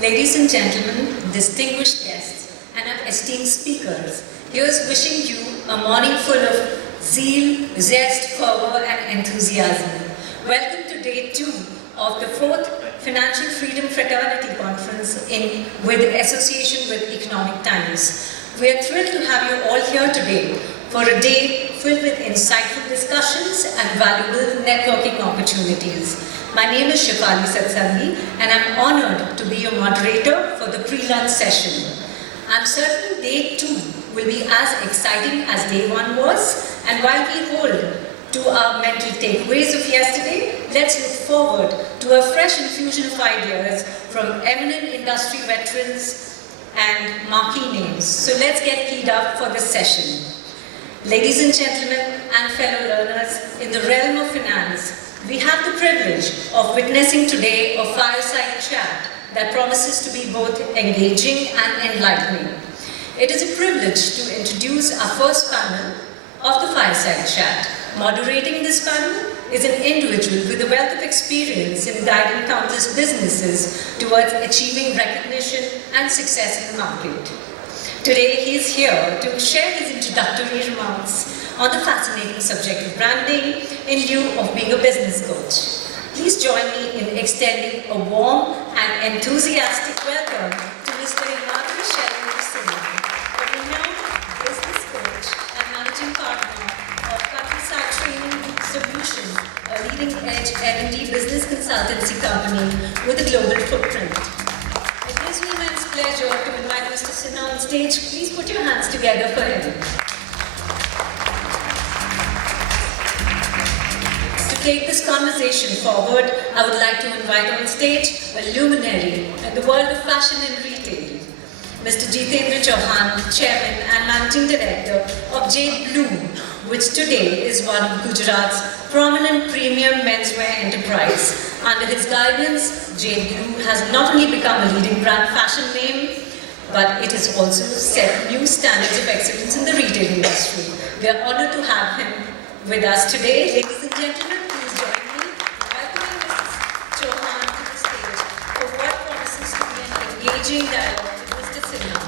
Ladies and gentlemen, distinguished guests, and our esteemed speakers, here's wishing you a morning full of zeal, zest, fervor, and enthusiasm. Welcome to day 2 of the 4th Financial Freedom Fraternity Conference with association with Economic Times. We are thrilled to have you all here today for a day filled with insightful discussions and valuable networking opportunities. My name is Shefali Satsangi, and I'm honored to be your moderator for the pre-lunch session. I'm certain day 2 will be as exciting as day 1 was, and while we hold to our mental takeaways of yesterday, let's look forward to a fresh infusion of ideas from eminent industry veterans and marquee names. So let's get keyed up for this session. Ladies and gentlemen and fellow learners, in the realm of finance, we have the privilege of witnessing today a fireside chat that promises to be both engaging and enlightening. It is a privilege to introduce our first panel of the fireside chat. Moderating this panel is an individual with a wealth of experience in guiding countless businesses towards achieving recognition and success in the market. Today he is here to share his introductory remarks on the fascinating subject of branding in lieu of being a business coach. Please join me in extending a warm and enthusiastic welcome to Mr. Himadri Shelly, a renowned business coach and managing partner of Countryside Training Solutions, a leading-edge L&D business consultancy company with a global footprint. It gives me immense pleasure to invite Mr. Sinha on stage. Please put your hands together for him. Take this conversation forward, I would like to invite on stage a luminary in the world of fashion and retail, Mr. Jitendra Chauhan, Chairman and Managing Director of Jade Bloom, which today is one of Gujarat's prominent premium menswear enterprise. Under his guidance, Jade Bloom has not only become a leading brand fashion name, but it has also set new standards of excellence in the retail industry. We are honored to have him with us today. Ladies and gentlemen, dialogue with Mr. Sinha.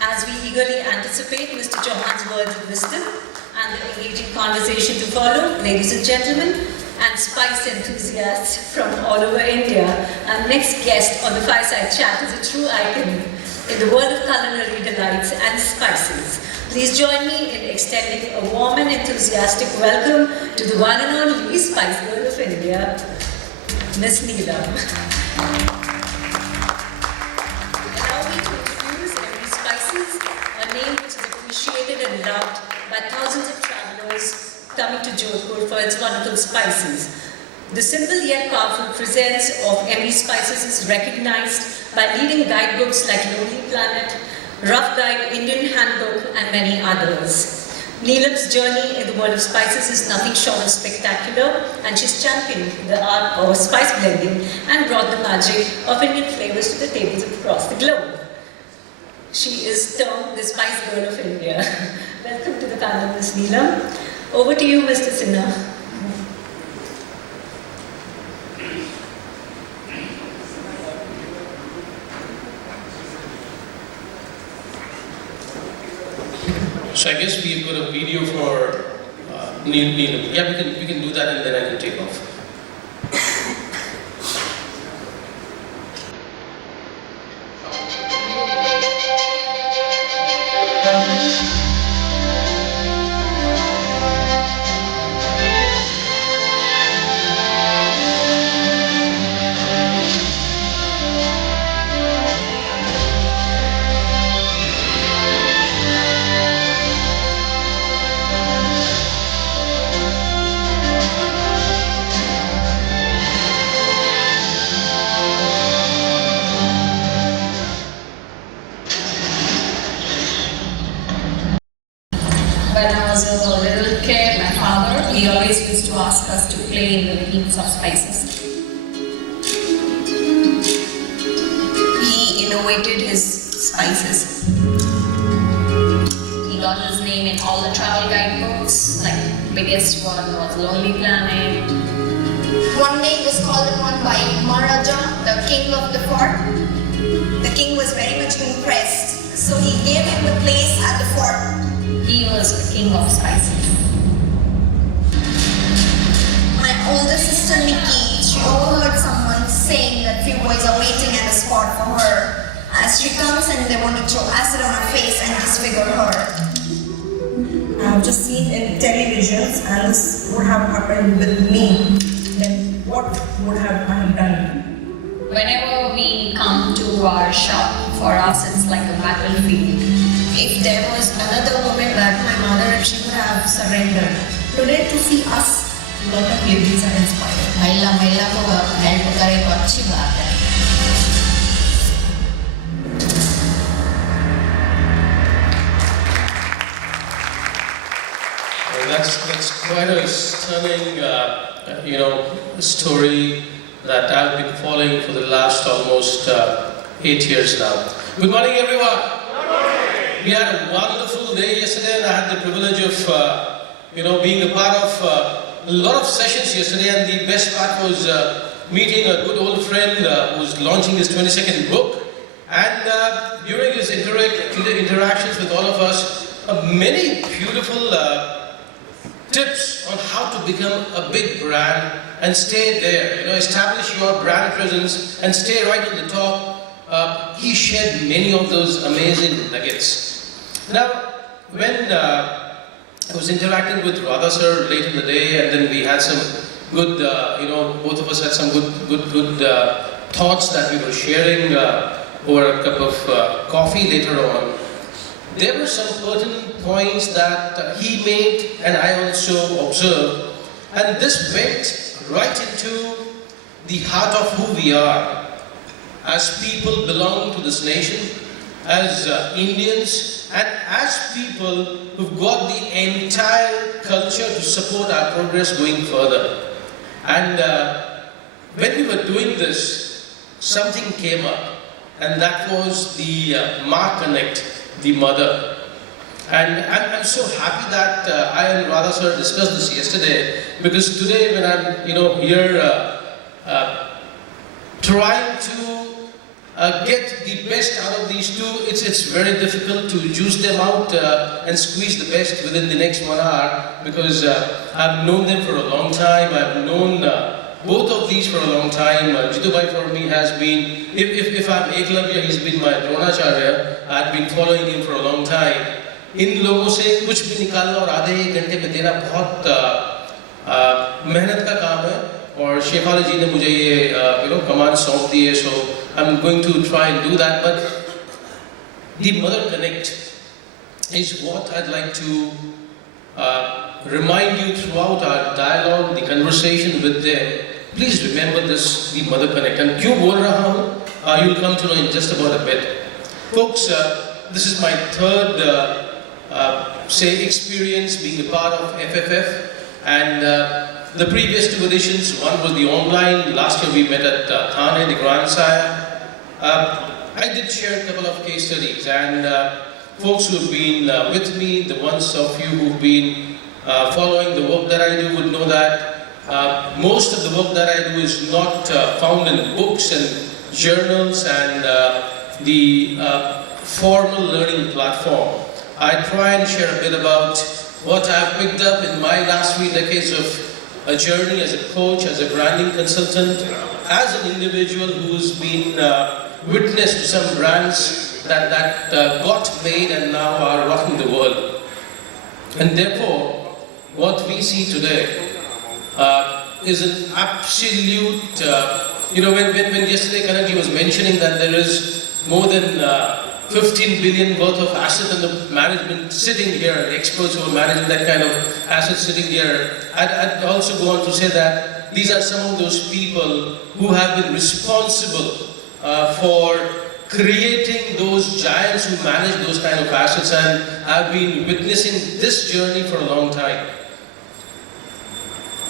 As we eagerly anticipate Mr. Chauhan's words of wisdom and the engaging conversation to follow, ladies and gentlemen, and spice enthusiasts from all over India, our next guest on the Fireside Chat is a true icon in the world of culinary delights and spices. Please join me in extending a warm and enthusiastic welcome to the one and only Spice Girl of India, Ms. Neelam. And loved by thousands of travelers coming to Jodhpur for its wonderful spices. The simple yet powerful presence of ME Spices is recognized by leading guidebooks like Lonely Planet, Rough Guide, Indian Handbook, and many others. Neelam's journey in the world of spices is nothing short of spectacular, and she's championed the art of spice blending and brought the magic of Indian flavors to the tables across the globe. She is termed the Spice Girl of India. Welcome to the panel, Ms. Neelam. Over to you, Mr. Sinha. So I guess we've got a video for Neelam. Yeah, we can do that and then I can take off. When I was a little kid, my father, he always used to ask us to play in the games of spices. He innovated his spices. He got his name in all the travel guidebooks, like biggest one was Lonely Planet. One day it was called upon by Maharaja, the the king of the fort. The king was very much impressed, so he gave him the place at the fort. He was the king of spices. My older sister Nikki, she overheard someone saying that few boys are waiting at the spot for her. As she comes and they want to throw acid on her face and disfigure her. I have just seen in televisions, and this would have happened with me, then what would have I have done? Whenever we come to our shop, for us it's like a battlefield. If there was another woman like my mother, if she would have surrendered. Today to see us, a lot of ladies are inspired. महिला को help करे तो अच्छी बात है. That's quite a stunning, story that I've been following for the last almost 8 years now. Good morning, everyone. We had a wonderful day yesterday, and I had the privilege of, being a part of a lot of sessions yesterday. And the best part was meeting a good old friend who's launching his 22nd book. And during his interactions with all of us, many beautiful tips on how to become a big brand and stay there, establish your brand presence and stay right at the top. He shared many of those amazing nuggets. Now, when I was interacting with Radha sir late in the day, and then we had some good, both of us had some good thoughts that we were sharing over a cup of coffee later on. There were some pertinent points that he made and I also observed, and this went right into the heart of who we are as people belong to this nation, as Indians, and as people who've got the entire culture to support our progress going further. And when we were doing this, something came up, and that was the Ma Connect, the mother. And I'm so happy that I and Radha sir discussed this yesterday, because today when I'm here trying to get the best out of these two, it's very difficult to juice them out and squeeze the best within the next 1 hour, because I've known them for a long time. I've known both of these for a long time. Jitu Bhai for me has been, if I'm Eklavya, he's been my Dronacharya. I've been following him for a long time. इन लोगों से कुछ भी निकालना और आधे 1 घंटे में देना बहुत मेहनत का काम है, और शेफाली जी ने मुझे ये कमांड सौंप दी है, so I'm going to try and do that. But the Mother Connect is what I'd like to remind you throughout our dialogue, the conversation with them. Please remember this, the Mother Connect. And क्यों बोल रहा हूँ, you'll come to know in just about a bit. Folks, this is my third experience being a part of FFF, and the previous 2 editions, one was the online. Last year we met at Thane, the Grandsire. I did share a couple of case studies, and folks who have been with me, the ones of you who've been following the work that I do would know that most of the work that I do is not found in books and journals and the formal learning platform. I try and share a bit about what I've picked up in my last 3 decades of a journey as a coach, as a branding consultant, as an individual who's been witness to some brands that got made and now are rocking the world. And therefore, what we see today is an absolute, when yesterday Kanakji was mentioning that there is more than 15 billion worth of asset under management sitting here, the experts who are managing that kind of assets sitting here. I'd also go on to say that these are some of those people who have been responsible for creating those giants who manage those kind of assets, and I've been witnessing this journey for a long time.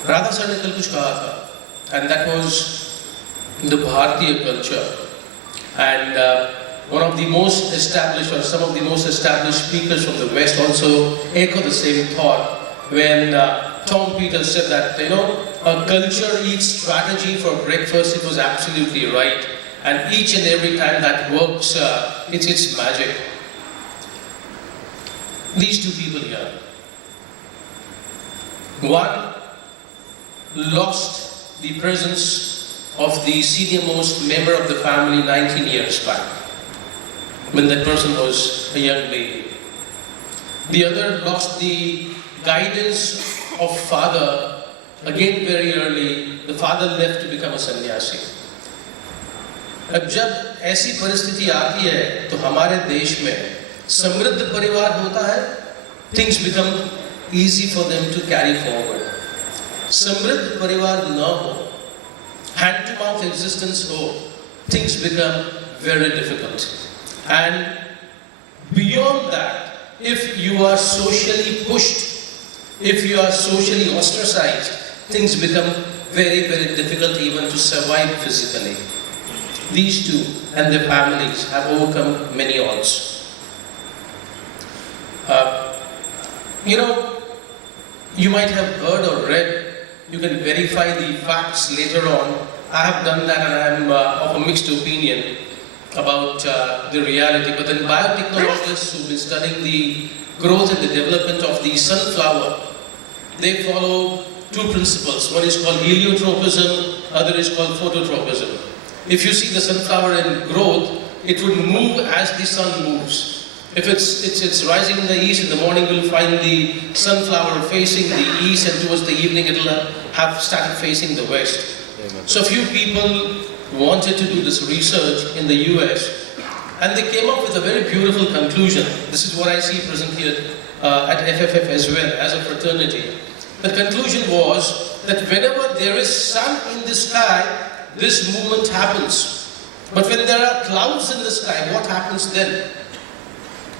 Radha sir ne kal kuch kaha tha, and that was the Bharatiya culture. And one of the most established, or some of the most established speakers from the West also echo the same thought when Tom Peters said that, a culture eats strategy for breakfast, it was absolutely right. And each and every time that works, it's magic. These two people here. One lost the presence of the senior most member of the family 19 years back, when that person was a young baby. The other lost the guidance of father, again very early. The father left to become a sannyasi. अब जब ऐसी परिस्थिति आती है तो हमारे देश में समृद्ध परिवार होता है, things become easy for them to carry forward. समृद्ध परिवार न हो, hand to mouth existence हो, things become very difficult. And beyond that, if you are socially pushed, if you are socially ostracized, things become very, very difficult even to survive physically. These two and their families have overcome many odds. You might have heard or read, you can verify the facts later on. I have done that and I am of a mixed opinion about the reality. But then biotechnologists who've been studying the growth and the development of the sunflower, they follow two principles. One is called heliotropism, other is called phototropism. If you see the sunflower in growth, it would move as the sun moves. If it's rising in the east, in the morning you'll find the sunflower facing the east, and towards the evening it'll have started facing the west. So a few people wanted to do this research in the US, and they came up with a very beautiful conclusion. This is what I see present here at FFF as well, as a fraternity. The conclusion was that whenever there is sun in the sky, this movement happens. But when there are clouds in the sky, what happens then?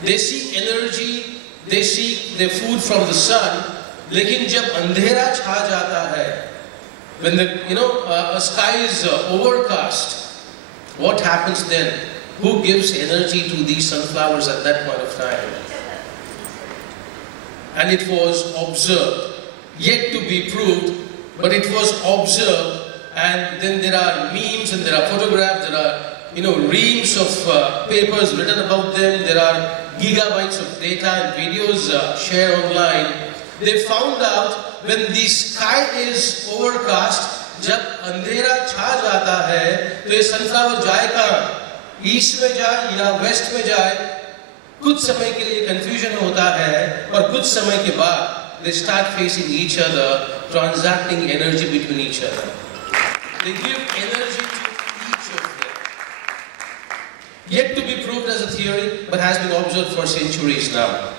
They seek energy, they seek their food from the sun, लेकिन जब अंधेरा छा जाता है, when a sky is overcast, what happens then? Who gives energy to these sunflowers at that point of time? And it was observed, yet to be proved, but it was observed. And then there are memes and there are photographs, there are reams of papers written about them, there are gigabytes of data and videos shared online. They found out when the sky is overcast, जब अंधेरा छा जाता है, तो ये sunflower जाए कहाँ? East में जाए या west में जाए? कुछ समय के लिए confusion होता है, और कुछ समय के बाद they start facing each other, transacting energy between each other. They give energy to each of them. Yet to be proved as a theory, but has been observed for centuries now.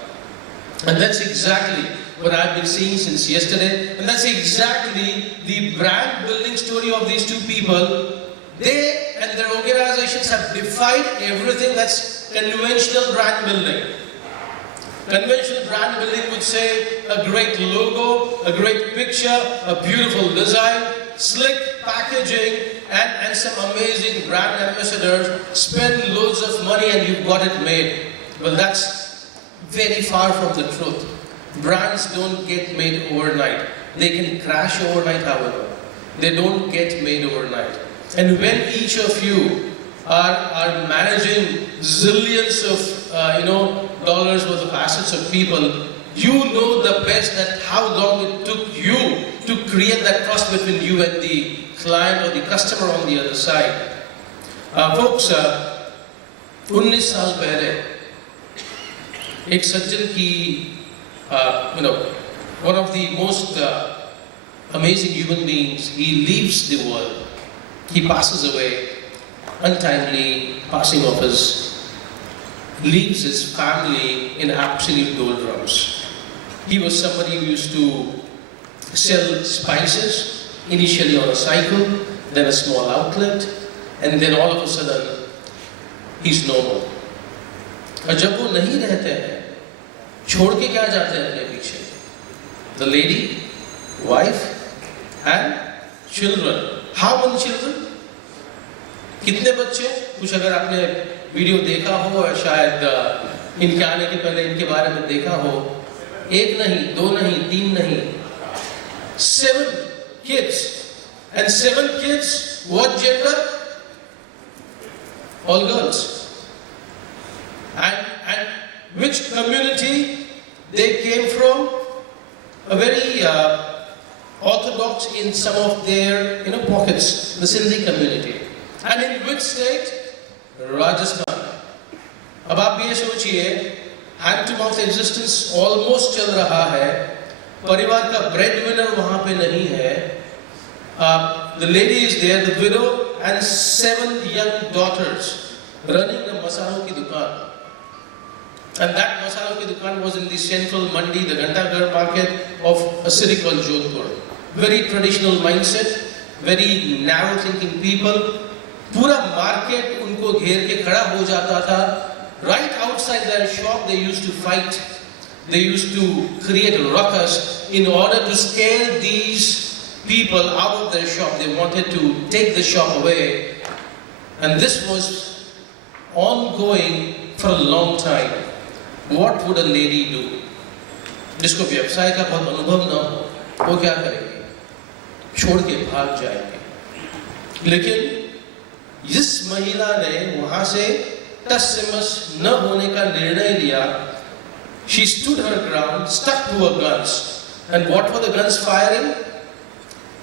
And that's exactly what I've been seeing since yesterday. And that's exactly the brand building story of these two people. They and their organizations have defied everything that's conventional brand building. Conventional brand building would say a great logo, a great picture, a beautiful design, slick packaging, and some amazing brand ambassadors. Spend loads of money and you've got it made. Well, that's very far from the truth. Brands don't get made overnight. They can crash overnight, however. They don't get made overnight. And when each of you are managing zillions of dollars worth of assets of people, you know the best that how long it took you to create that trust between you and the client or the customer on the other side. Folks, 19 साल पहले एक सज्जन की one of the most amazing human beings, he leaves the world. He passes away, untimely passing of leaves his family in absolute doldrums. He was somebody who used to sell spices, initially on a cycle, then a small outlet, and then all of a sudden, he's no more. और जब वो नहीं रहते हैं, छोड़ के क्या जाते हैं अपने पीछे? The lady, wife, and children. How many children? कितने बच्चे? कुछ अगर आपने वीडियो देखा हो या शायद इनके आने के पहले इनके बारे में देखा हो, एक नहीं, दो नहीं, तीन नहीं, 7 kids. And 7 kids, what gender? All girls. And which community they came from? A very orthodox in some of their pockets, the Sindhi community. And in which state? Rajasthan. अब आप ये सोचिए, hand to mouth existence almost चल रहा है, परिवार का breadwinner वहाँ पे नहीं है. The lady is there, the widow, and 7 young daughters running a masalo ki dukaan. And that masalo ki dukaan was in the central mandi, the Ghantaghar market of a city called Jodhpur. Very traditional mindset, very narrow thinking people. पूरा market उनको घेर के खड़ा हो जाता था. Right outside their shop they used to fight. They used to create a ruckus in order to scare these people out of their shop. They wanted to take the shop away. And this was ongoing for a long time. What would a lady do? जिसको व्यवसाय का बहुत अनुभव न हो, वो क्या करेगी? छोड़ के भाग जाएगी. लेकिन जिस महिला ने वहां से टस से मस न होने का निर्णय लिया, she stood her ground, stuck to her guns. And what were the guns firing?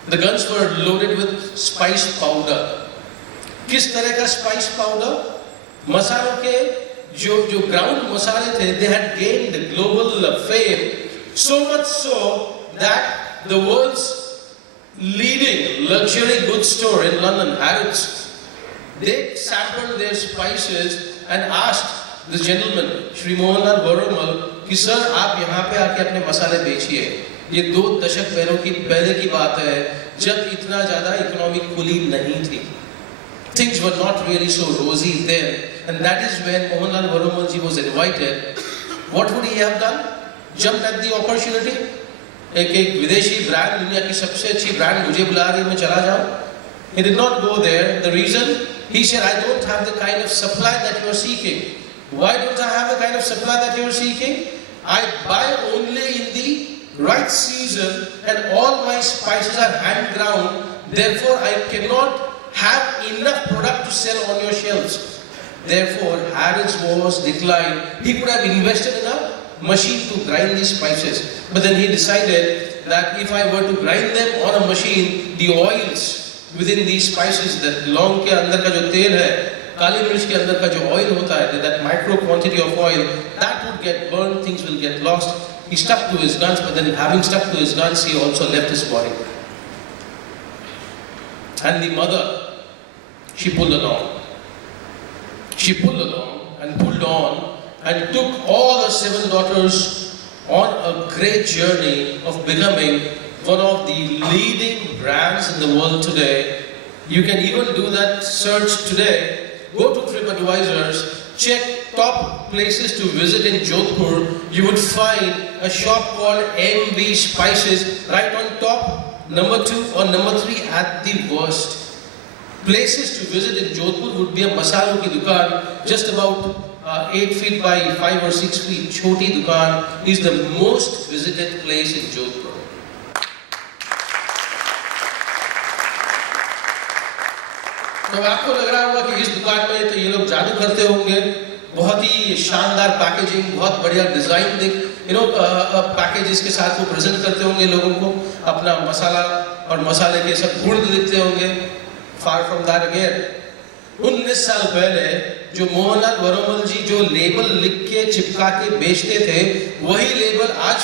The guns were loaded with spice powder. किस तरह का spice powder? मसालों के जो ground मसाले थे, they had gained global fame, so much so that the world's leading luxury goods store in London, Harrods, they sampled their spices and asked the gentleman, Shri Mohanlal Varumal, कि sir आप यहाँ पे आके अपने मसाले बेचिए. ये 2 दशक पहले की बात है, जब इतना ज़्यादा इकोनॉमी खुली नहीं थी. Things were not really so rosy then, and that is when Mohanlal Varumal ji was invited. What would he have done? Jumped at the opportunity. एक विदेशी ब्रांड, दुनिया की सबसे अच्छी ब्रांड मुझे बुला रही है, मैं चला जाऊँ. He did not go there. The reason? He said, I don't have the kind of supply that you are seeking. Why don't I have the kind of supply that you are seeking? I buy only in the right season and all my spices are hand ground. Therefore, I cannot have enough product to sell on your shelves. Therefore, Harrods was declined. He could have invested in a machine to grind these spices. But then he decided that if I were to grind them on a machine, the oils within these spices, that लौंग के अंदर का जो तेल है, काली मिर्च के अंदर का जो oil होता है, that micro quantity of oil, that would get burned, things will get lost. He stuck to his guns, but then having stuck to his guns, he also left his body. And the mother, she pulled along. She pulled along and pulled on and took all her 7 daughters on a great journey of becoming one of the leading brands in the world today. You can even do that search today. Go to TripAdvisors, check top places to visit in Jodhpur. You would find a shop called MB Spices right on top, number 2 or number 3 at the worst. Places to visit in Jodhpur would be a masalo ki dukaan, just about 8 feet by 5 or 6 feet. Choti dukaan is the most visited place in Jodhpur. तो आपको लग रहा होगा कि इस दुकान में तो ये लोग जादू करते होंगे, बहुत ही शानदार पैकेजिंग, बहुत बढ़िया डिजाइन पैकेजेस के साथ वो प्रेजेंट करते होंगे लोगों को, अपना मसाला और मसाले के सब गुण लिखते होंगे. Far from that again. 19 साल पहले जो मोहनलाल वरुमल जी जो लेबल लिख के चिपका के बेचते थे, वही लेबल आज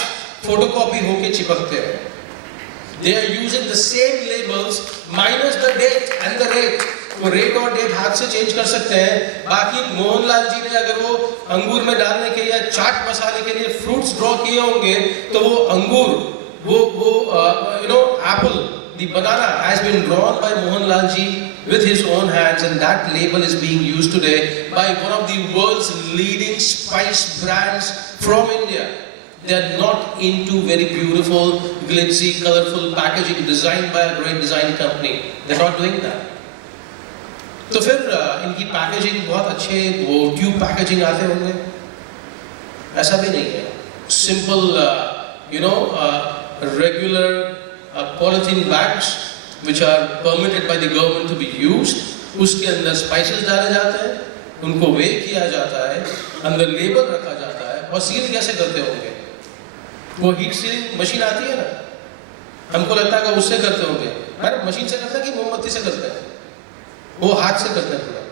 फोटोकॉपी होके चिपकते हैं. They are using the same labels minus the date and the rate. वो रेट और डेट हाथ से चेंज कर सकते हैं. बाकी मोहनलाल जी ने अगर वो अंगूर में डालने के या चाट मसाले के लिए फ्रूट्स ड्रॉ किए होंगे, तो वो अंगूर, वो apple, the banana has been drawn by Mohanlal ji with his own hands, and that label is being used today by one of the world's leading spice brands from India. They are not into very beautiful, glitzy, colorful packaging designed by a great design company. They're not doing that. तो फिर इनकी packaging बहुत अच्छे वो tube packaging आते होंगे, ऐसा भी नहीं है. Simple regular polythene bags which are permitted by the government to be used. उसके अंदर spices डाले जाते हैं, उनको weigh किया जाता है, अंदर label रखा जाता है और seal कैसे करते होंगे? वो heat sealing machine आती है ना, हमको लगता है कि उससे करते होंगे, मैडम मशीन से करते हैं कि मोमबत्ती से करते हैं? वो हाथ से करते हैं पूरा।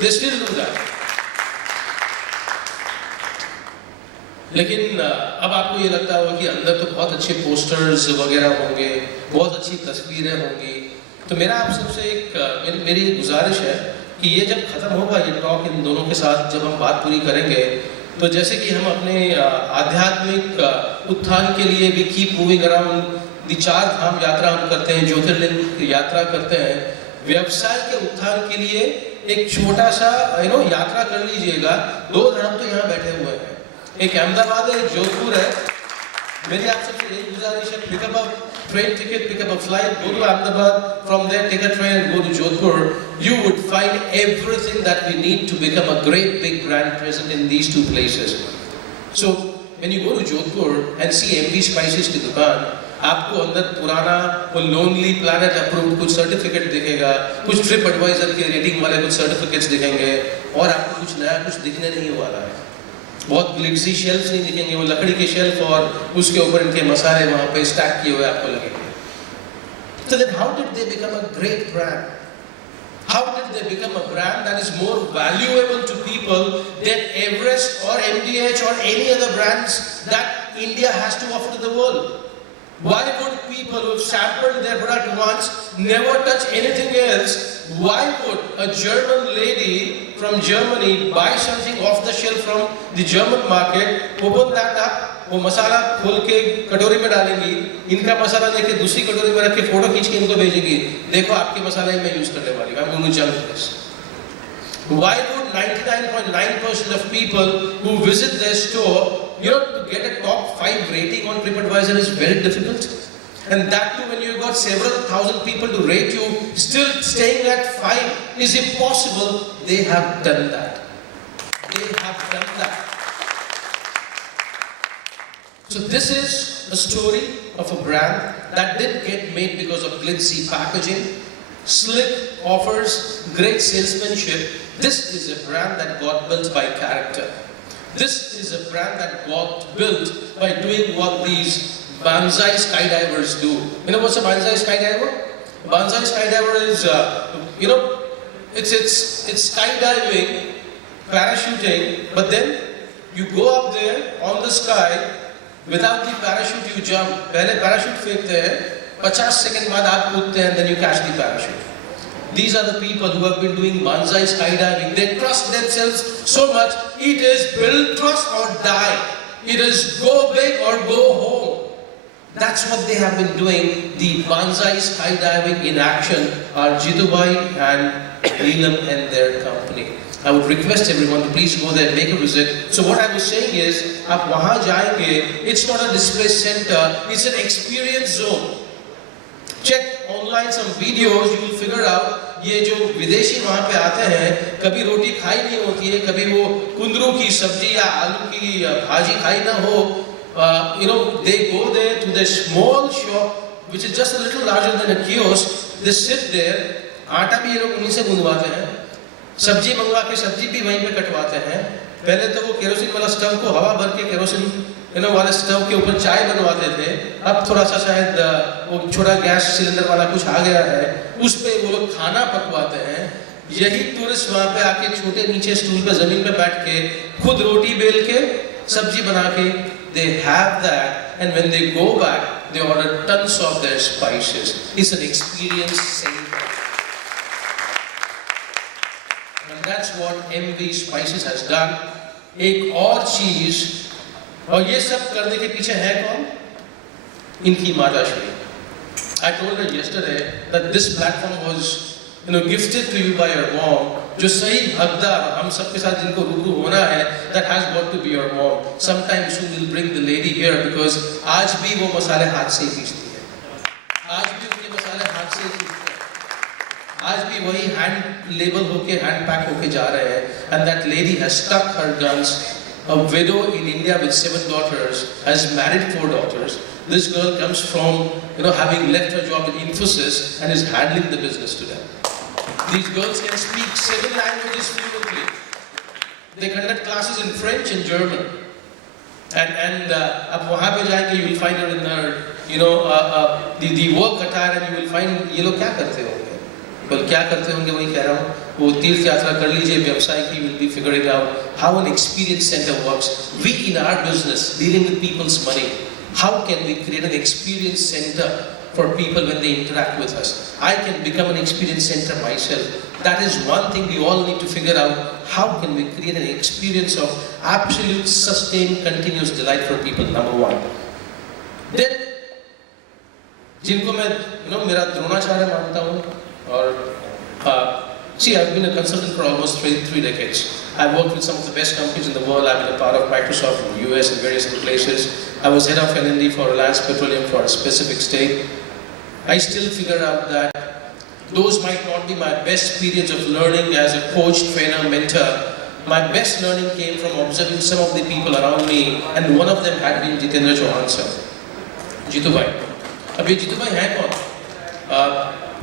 They still do that. लेकिन अब आपको ये लगता होगा कि अंदर तो बहुत अच्छे पोस्टर्स वगैरह होंगे, बहुत अच्छी तस्वीरें होंगी। तो मेरा आप सबसे मेरी गुजारिश है कि ये जब खत्म होगा ये टॉक इन दोनों के साथ जब हम बात पूरी करेंगे, तो जैसे कि हम अपने आध्यात्मिक उत्थान के लिए भी कीप मूविंग अराउंड द 4 धाम यात्रा हम करते हैं, ज्योतिर्लिंग यात्रा करते हैं, व्यवसाय के उत्थान के लिए एक छोटा सा यात्रा कर लीजिएगा। 2 धाम तो यहाँ बैठे हुए हैं, एक अहमदाबाद है, एक जोधपुर है। मेरी आप सबसे यही गुजारिश है, pick up a train ticket, pick up a flight, go to Ahmedabad, from there take a train and go to Jodhpur. You would find everything that we need to become a great big brand present in these 2 places. So when you go to Jodhpur and see MV Spices की दुकान, आपको अंदर पुराना वो lonely planet approved कुछ certificate दिखेगा, कुछ trip adviser के रेटिंग वाले कुछ सर्टिफिकेट्स दिखेंगे और आपको कुछ नया कुछ दिखने नहीं वाला है। बहुत ग्लिटजी शेल्फ्स नहीं दिखेंगे, वो लकड़ी के शेल्फ और उसके ऊपर इनके मसाले वहाँ पे स्टैक किए हुए आपको लगेंगे। So then how did they become a great brand? How did they become a brand that is more valuable to people than Everest or MDH or any other brands that India has to offer to the world? Why would people who have sampled their product once never touch anything else? Why would a German lady from Germany buy something off the shelf from the German market, open that up, वो मसाला खोल के कटोरी में डालेंगी, इनका मसाला लेके दूसरी कटोरी में रख के फोटो खींच के इनको भेजेंगी, देखो आपके मसाला ही मैं यूज करने वाली हूँ, I'm going to jump this. Why would 99.9% of people who visit their store, to get a top 5 rating on TripAdvisor is very difficult. And that too when you've got several thousand people to rate you, still staying at 5 is impossible. They have done that. They have done that. So this is a story of a brand that didn't get made because of glitzy packaging, slick offers, great salesmanship. This is a brand that got built by character. This is a brand that got built by doing what these Banzai skydivers do. You know what's a Banzai skydiver? Banzai skydiver is, it's skydiving, parachuting, but then you go up there on the sky. Without the parachute you jump. पहले parachute फेंकते हैं, 50 second बाद आप कूदते हैं, then you catch the parachute. These are the people who have been doing Banzai skydiving. They trust themselves so much. It is build trust or die. It is go big or go home. That's what they have been doing. The Banzai skydiving in action are Jitubai and Neelam and their company. I would request everyone to please go there and make a visit. So what I was saying is, आप वहाँ जाएंगे, it's not a display center, it's an experience zone. Check online some videos, you will figure out ये जो विदेशी वहाँ पे आते हैं, कभी रोटी खाई नहीं होती है, कभी वो कुंदरू की सब्जी या आलू की भाजी खाई ना हो, they go there to the small shop which is just a little larger than a kiosk. They sit there, आटा भी ये लोग उन्हीं से गुंदवाते हैं, सब्जी मंगवा के सब्जी भी वहीं पे कटवाते हैं। पहले तो वो केरोसिन वाला स्टव को हवा भर के केरोसिन वाले स्टव के ऊपर चाय बनवाते थे, अब थोड़ा सा शायद वो छोटा गैस सिलेंडर वाला कुछ आ गया है, उस पे वो लोग खाना पकवाते हैं। यही टूरिस्ट वहाँ पे आके छोटे नीचे स्टूल पे जमीन पे बैठ के खुद रोटी बेल के सब्जी बना के they have that, and when they go back they order tons of their spices. It's an experience same. And that's what MV Spices has done. एक और चीज, और ये सब करने के पीछे है कौन? इनकी माताश्री. I told her yesterday that this platform was gifted to you by your mom. जो सही हकदार हम सबके साथ जिनको रूबरू होना है, that has got to be your mom. Sometime soon we'll bring the lady here because आज भी वो मसाले हाथ से ही पीसती है, आज भी उनके मसाले हाथ से ही पीसते हैं, आज भी वही हैंड लेबल होके हैंड पैक होके जा रहे हैं. And that lady has stuck her guns. A widow in India with 7 daughters has married 4 daughters. This girl comes from, having left her job at Infosys and is handling the business today. These girls can speak 7 languages fluently. They conduct classes in French and German. And आप वहाँ पे जाएंगे, you will find her in her, the work attire, and you will find ये लोग क्या करते होंगे? Well, क्या करते होंगे वही कह रहा हूँ. वो तीर्थ यात्रा कर लीजिए, व्यवसाय की will be figuring out how an experience center works. We in our business, dealing with people's money, how can we create an experience center for people when they interact with us? I can become an experience center myself. That is one thing we all need to figure out. How can we create an experience of absolute, sustained, continuous delight for people? Number one. Then, जिनको मैं मेरा द्रोणाचार्य मानता हूँ, और see, I've been a consultant for almost three decades. I've worked with some of the best companies in the world. I've been a part of Microsoft in the US and various other places. I was head of L&D for Reliance Petroleum for a specific state. I still figure out that those might not be my best periods of learning as a coach, trainer, mentor. My best learning came from observing some of the people around me, and one of them had been Jitendra Chauhan sir. Jitu bhai. अब ये जीतू भाई हैं कौन?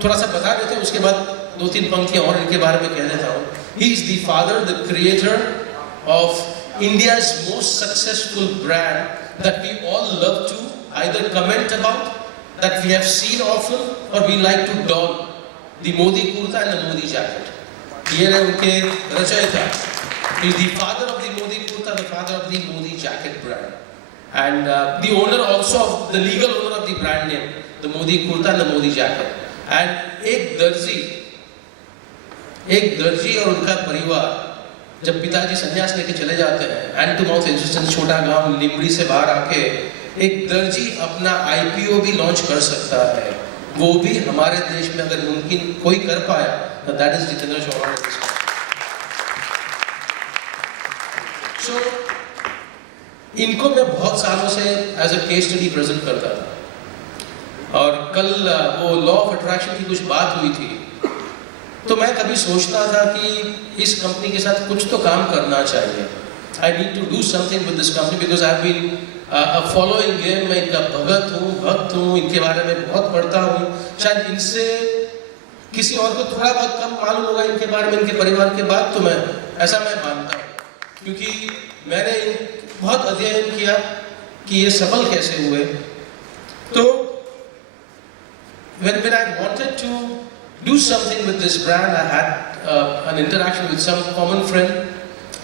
थोड़ा सा बता देते हैं, उसके बाद 2-3 पंक्तियां और इनके बारे में कह देता हूँ. He is the father, the creator of India's most successful brand that we all love to either comment about, that we have seen often, or we like to don. The Modi kurta and the Modi jacket. ये रहे उनके रचयिता. He is the father of the Modi kurta, the father of the Modi jacket brand, and the owner also of the legal owner of the brand name, the Modi kurta and the Modi jacket. And एक दर्जी और उनका परिवार जब पिताजी संन्यास लेके चले जाते हैं, हैंड टू माउथ एग्जिस्टेंस, छोटा गांव लिमड़ी से बाहर आके एक दर्जी अपना IPO भी लॉन्च कर सकता है, वो भी हमारे देश में अगर मुमकिन कोई कर पाया, तो that is Jitendra Chauhan. So इनको मैं बहुत सालों से as a case study present करता था, और कल वो लॉ ऑफ अट्रैक्शन की कुछ बात हुई थी, तो मैं कभी सोचता था कि इस कंपनी के साथ कुछ तो काम करना चाहिए. I need to do something with this company because I have been following him. मैं इनका भक्त हूँ, इनके बारे में बहुत पढ़ता हूँ. शायद इनसे किसी और को थोड़ा बहुत कम मालूम होगा इनके बारे में, इनके परिवार के बाद, तो मैं मानता हूँ, क्योंकि मैंने बहुत अध्ययन किया कि ये सफल कैसे हुए. तो when I wanted to do something with this brand, I had an interaction with some common friend.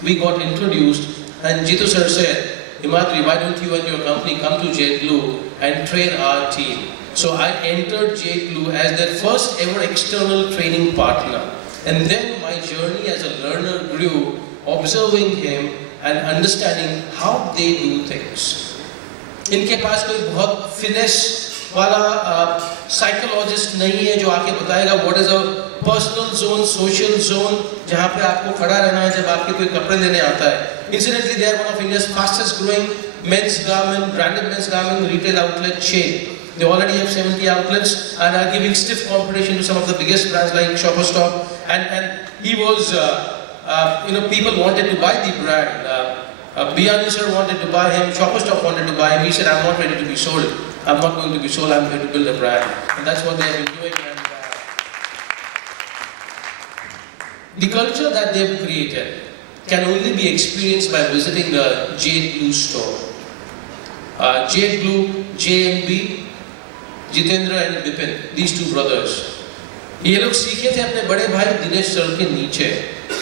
We got introduced, and Jitu sir said, Himadri, why don't you and your company come to JetBlue and train our team? So I entered JetBlue as their first ever external training partner. And then my journey as a learner grew, observing him and understanding how they do things. इनके पास कोई बहुत finesse वाला psychologist नहीं है जो आके बताएगा what is a personal zone, social zone, जहाँ पे आपको खड़ा रहना है जब आपके कोई कपड़े लेने आता है. Incidentally, they are one of India's fastest growing men's garment, branded men's garment retail outlet chain. They already have 70 outlets and are giving stiff competition to some of the biggest brands like Shoppers Stop. And he was, people wanted to buy the brand. Biyani sir wanted to buy him, Shoppers Stop wanted to buy him. He said, I'm not ready to be sold. I'm not going to be sold, I'm here to build a brand. And that's what they have been doing. And the culture that they've created can only be experienced by visiting a JetBlue store. JetBlue, JNB, Jitendra and Bipin, these two brothers. ये लोग सीखे थे अपने बड़े भाई Dinesh sir के नीचे.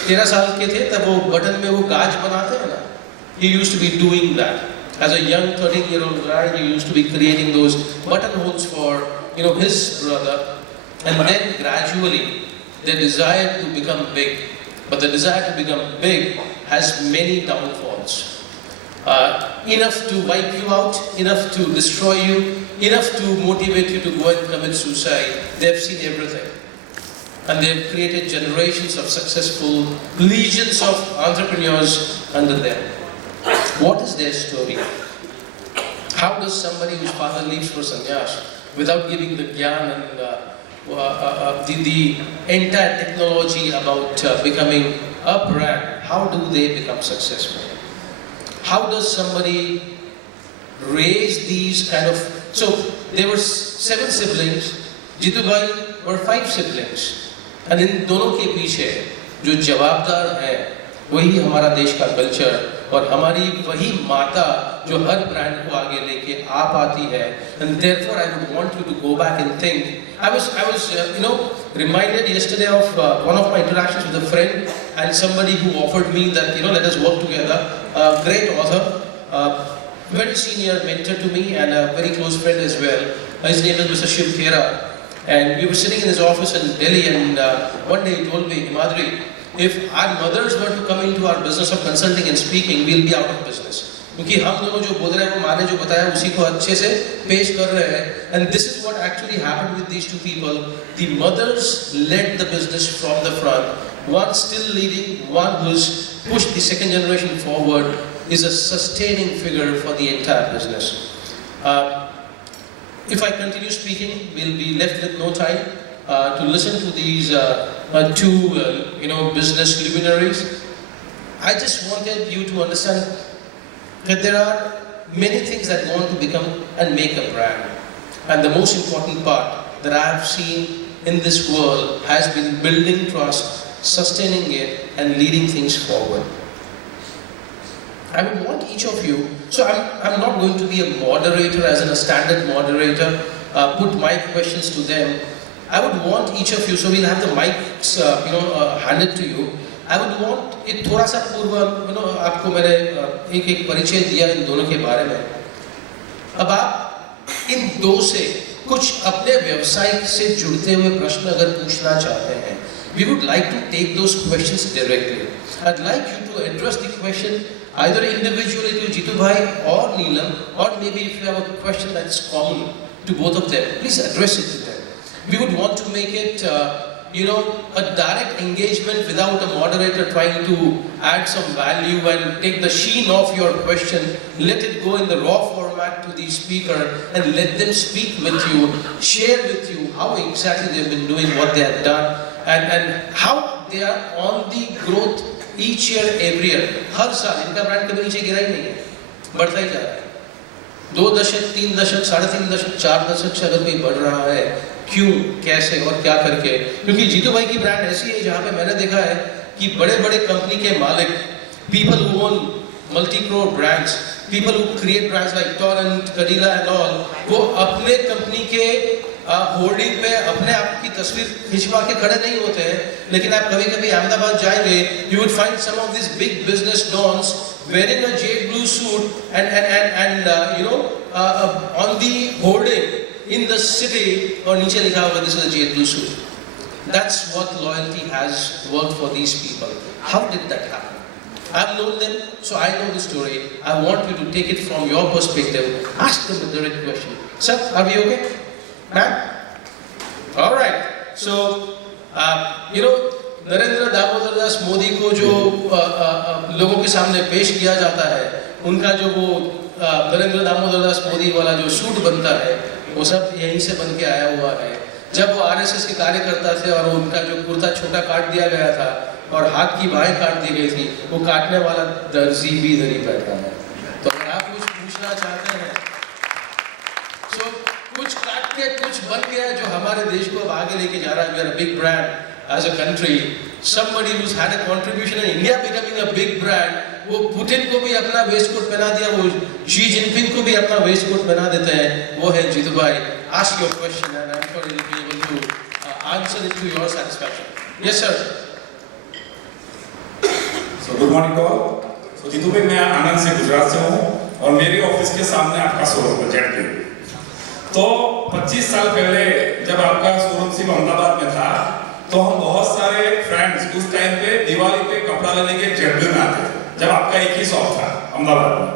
13 साल के थे तब वो बटन में वो गाज बनाते हैं ना. He used to be doing that. As a young 13-year-old guy, he used to be creating those buttonholes for, his brother. And then gradually, they desired to become big. But the desire to become big has many downfalls. Enough to wipe you out, enough to destroy you, enough to motivate you to go and commit suicide. They've seen everything. And they've created generations of successful, legions of entrepreneurs under them. What is their story? How does somebody whose father leaves for sannyas without giving the gyan and the entire technology about becoming a brand, how do they become successful? How does somebody raise these kind of So there were 7 siblings. Jitu भाई were 5 siblings. And इन दोनों के पीछे जो जवाबदार है वही हमारा देश का कल्चर और हमारी वही माता जो हर ब्रांड को आगे लेके आ पाती है. And therefore I would want you to go back and think. I was reminded yesterday of one of my interactions with a friend and somebody who offered me that let us work together. A great author, very senior mentor to me and a very close friend as well. His name is Mr. Shiv Khera. And we were sitting in his office in Delhi and one day he told me, Himadri, if our mothers were to come into our business of consulting and speaking, we'll be out of business. क्योंकि हम दोनों जो बोल रहे हैं वो माँ ने जो बताया उसी को अच्छे से पेश कर रहे हैं. And this is what actually happened with these 2 people. The mothers led the business from the front. One still leading, one who's pushed the second generation forward, is a sustaining figure for the entire business. If I continue speaking, we'll be left with no time to listen to these 2 business luminaries. I just wanted you to understand that there are many things that go on to become and make a brand. And the most important part that I have seen in this world has been building trust, sustaining it, and leading things forward. I would want each of you, so I'm not going to be a moderator as in a standard moderator, put my questions to them. I would want each of you, so we'll have the mics handed to you. I would want एक थोड़ा सा पूर्व आपको मैंने एक परिचय दिया इन दोनों के बारे में. अब आप इन 2 से कुछ अपने व्यवसाय से जुड़ते हुए प्रश्न अगर पूछना चाहते हैं, we would like to take those questions directly. I'd like you to address the question either individually to Jitu Bhai or Neelam, or maybe if you have a question that's common to both of them, please address it to them. We would want to make it a direct engagement without a moderator trying to add some value and take the sheen off your question. Let it go in the raw format to the speaker and let them speak with you, share with you how exactly they've been doing what they have done and how they are on the growth each year, every year. हर साल इनका brand कभी नीचे गिरा ही नहीं है, बढ़ता ही जा रहा है. 2 दशक, 3 दशक, 3.5 दशक, 4 दशक से अगर कोई बढ़ रहा है, क्यों, कैसे और क्या करके? क्योंकि जीतू भाई की ब्रांड ऐसी है जहाँ पे मैंने देखा है कि बड़े-बड़े कंपनी के मालिक, people who own multi-crore brands, people who create brands like Torrent, Cadila and all, वो अपने कंपनी के होर्डिंग पे अपने आप की तस्वीर खिंचवा के खड़े नहीं होते हैं. लेकिन आप कभी-कभी अहमदाबाद जाएंगे, you would find some of these big business dons wearing a jade blue suit and on the hoarding in the city और नीचे लिखा होगा this is a jade blue suit. That's what loyalty has worked for these people. How did that happen? I've known them, so I know the story. I want you to take it from your perspective. Ask them a direct question. Sir, are we okay? Ma'am? All right. So, Narendra Damodar Das Modi को जो लोगों के सामने पेश किया जाता है, उनका जो वो नरेंद्र दामोदर दास मोदी वाला जो सूट बनता है, वो सब यहीं से बन के आया हुआ है. जब वो आरएसएस के कार्यकर्ता थे और उनका जो कुर्ता छोटा काट दिया गया था और हाथ की बाहें काट दी गई थी, वो काटने वाला दर्जी भी इधर ही बैठा है. तो अगर आप कुछ पूछना चाहते हैं, तो कुछ काट के कुछ बन गया जो हमारे देश को अब आगे लेके जा रहा है. We are a big brand as a country. Somebody who's had a contribution in India becoming a big brand. वो पुतिन को भी अपना वेस्ट कोट पहना दिया, वो शी जिनपिंग को भी अपना वेस्ट कोट पहना देते हैं. वो है जीतू भाई. Ask your question and I'm sure you'll be able to answer it to your satisfaction. Yes, sir. So good morning to all. So Jitu भाई, मैं आनंद से गुजरात से हूँ और मेरी ऑफिस के सामने आपका शोरूम है जेड ब्लू. तो 25 साल पहले जब आपका शोरूम सिर्फ अहमदाबाद में था, तो हम बहुत सारे फ्रेंड्स उस टाइम पे दिवाली पे कपड़ा लेने के जेड ब्लू में आते थे, जब आपका एक ही शॉप था अहमदाबाद में.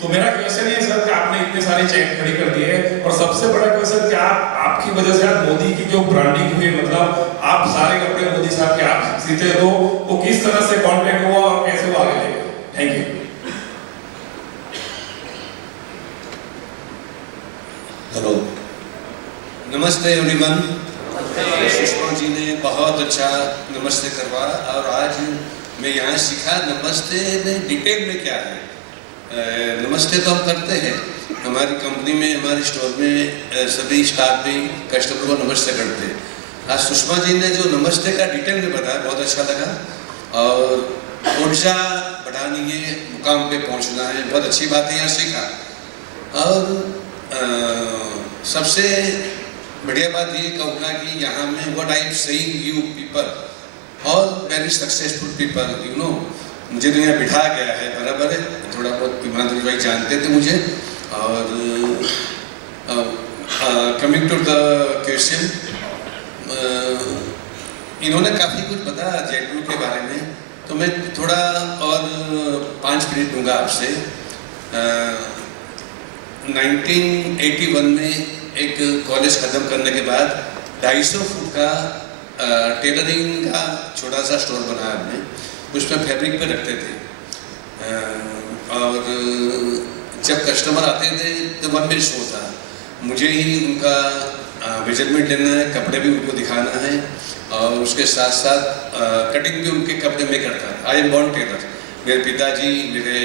तो मेरा क्वेश्चन ये सर कि आपने इतनी सारी चेन खड़ी कर दी है, और सबसे बड़ा क्वेश्चन कि आपकी वजह से आज मोदी की जो ब्रांडिंग हुई, मतलब आप सारे कपड़े मोदी साहब के आप सीते, तो वो किस तरह से कांटेक्ट हुआ और कैसे वो आगे ले गए? Thank you. हेलो, नमस्ते एवरीवन. सुषमा जी ने बहुत अच्छा नमस्ते करवाया और आज मैं यहाँ सीखा नमस्ते में डिटेल में क्या है. नमस्ते तो हम करते हैं, हमारी कंपनी में, हमारे स्टोर में सभी स्टाफ भी कस्टमर को नमस्ते करते हैं। आज सुषमा जी ने जो नमस्ते का डिटेल में बताया बहुत अच्छा लगा, और ऊर्जा बढ़ानी है, मुकाम पे पहुंचना है, बहुत अच्छी बात है, यहाँ सीखा। और सबसे बढ़िया बात ये कहूँगा कि यहाँ में what I am saying you people all very successful people, you know, मुझे तो यहाँ बिठा गया है बराबर है, थोड़ा बहुत ईमानदारी भाई जानते थे मुझे। और कमिंग टू द क्वेश्चन, इन्होंने काफ़ी कुछ बताया जेटलू के बारे में, तो मैं थोड़ा और 5 मिनट दूंगा आपसे। 1981 में एक कॉलेज ख़त्म करने के बाद 250 फुट का टेलरिंग का छोटा सा स्टोर बनाया हमने, उसमें फैब्रिक पे रखते थे। और जब कस्टमर आते थे तो 1 मिनट शो था, मुझे ही उनका मेजरमेंट लेना है, कपड़े भी उनको दिखाना है, और उसके साथ साथ कटिंग भी उनके कपड़े में करता है। आई एम बॉर्न टेलर, मेरे पिताजी, मेरे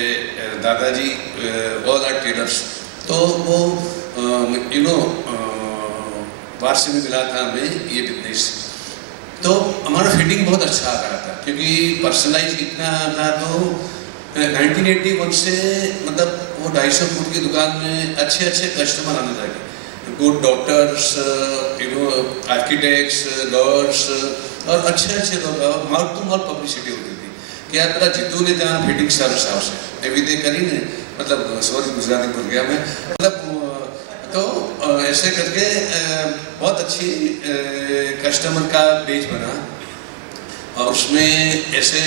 दादाजी ऑल आर टेलर्स। तो वो यू नो बाहर से भी मिला था हमें ये बिजनेस, तो हमारा फिटिंग बहुत अच्छा आ रहा था, क्योंकि पर्सनलाइज इतना था। तो 1981 से मतलब वो 250 फुट की दुकान में अच्छे अच्छे कस्टमर आने लगे, good doctors, you know, architects, lawyers, और अच्छे अच्छे लोग, माउथ टू माउथ पब्लिसिटी होती थी कि यार तेरा जितू ने जहाँ फिटिंग सर्विस हाउस है एवी दे करी ने, मतलब सॉरी गुजराती भूल गया मैं, मतलब तो ऐसे करके बहुत अच्छी कस्टमर का बेस बना। और उसमें ऐसे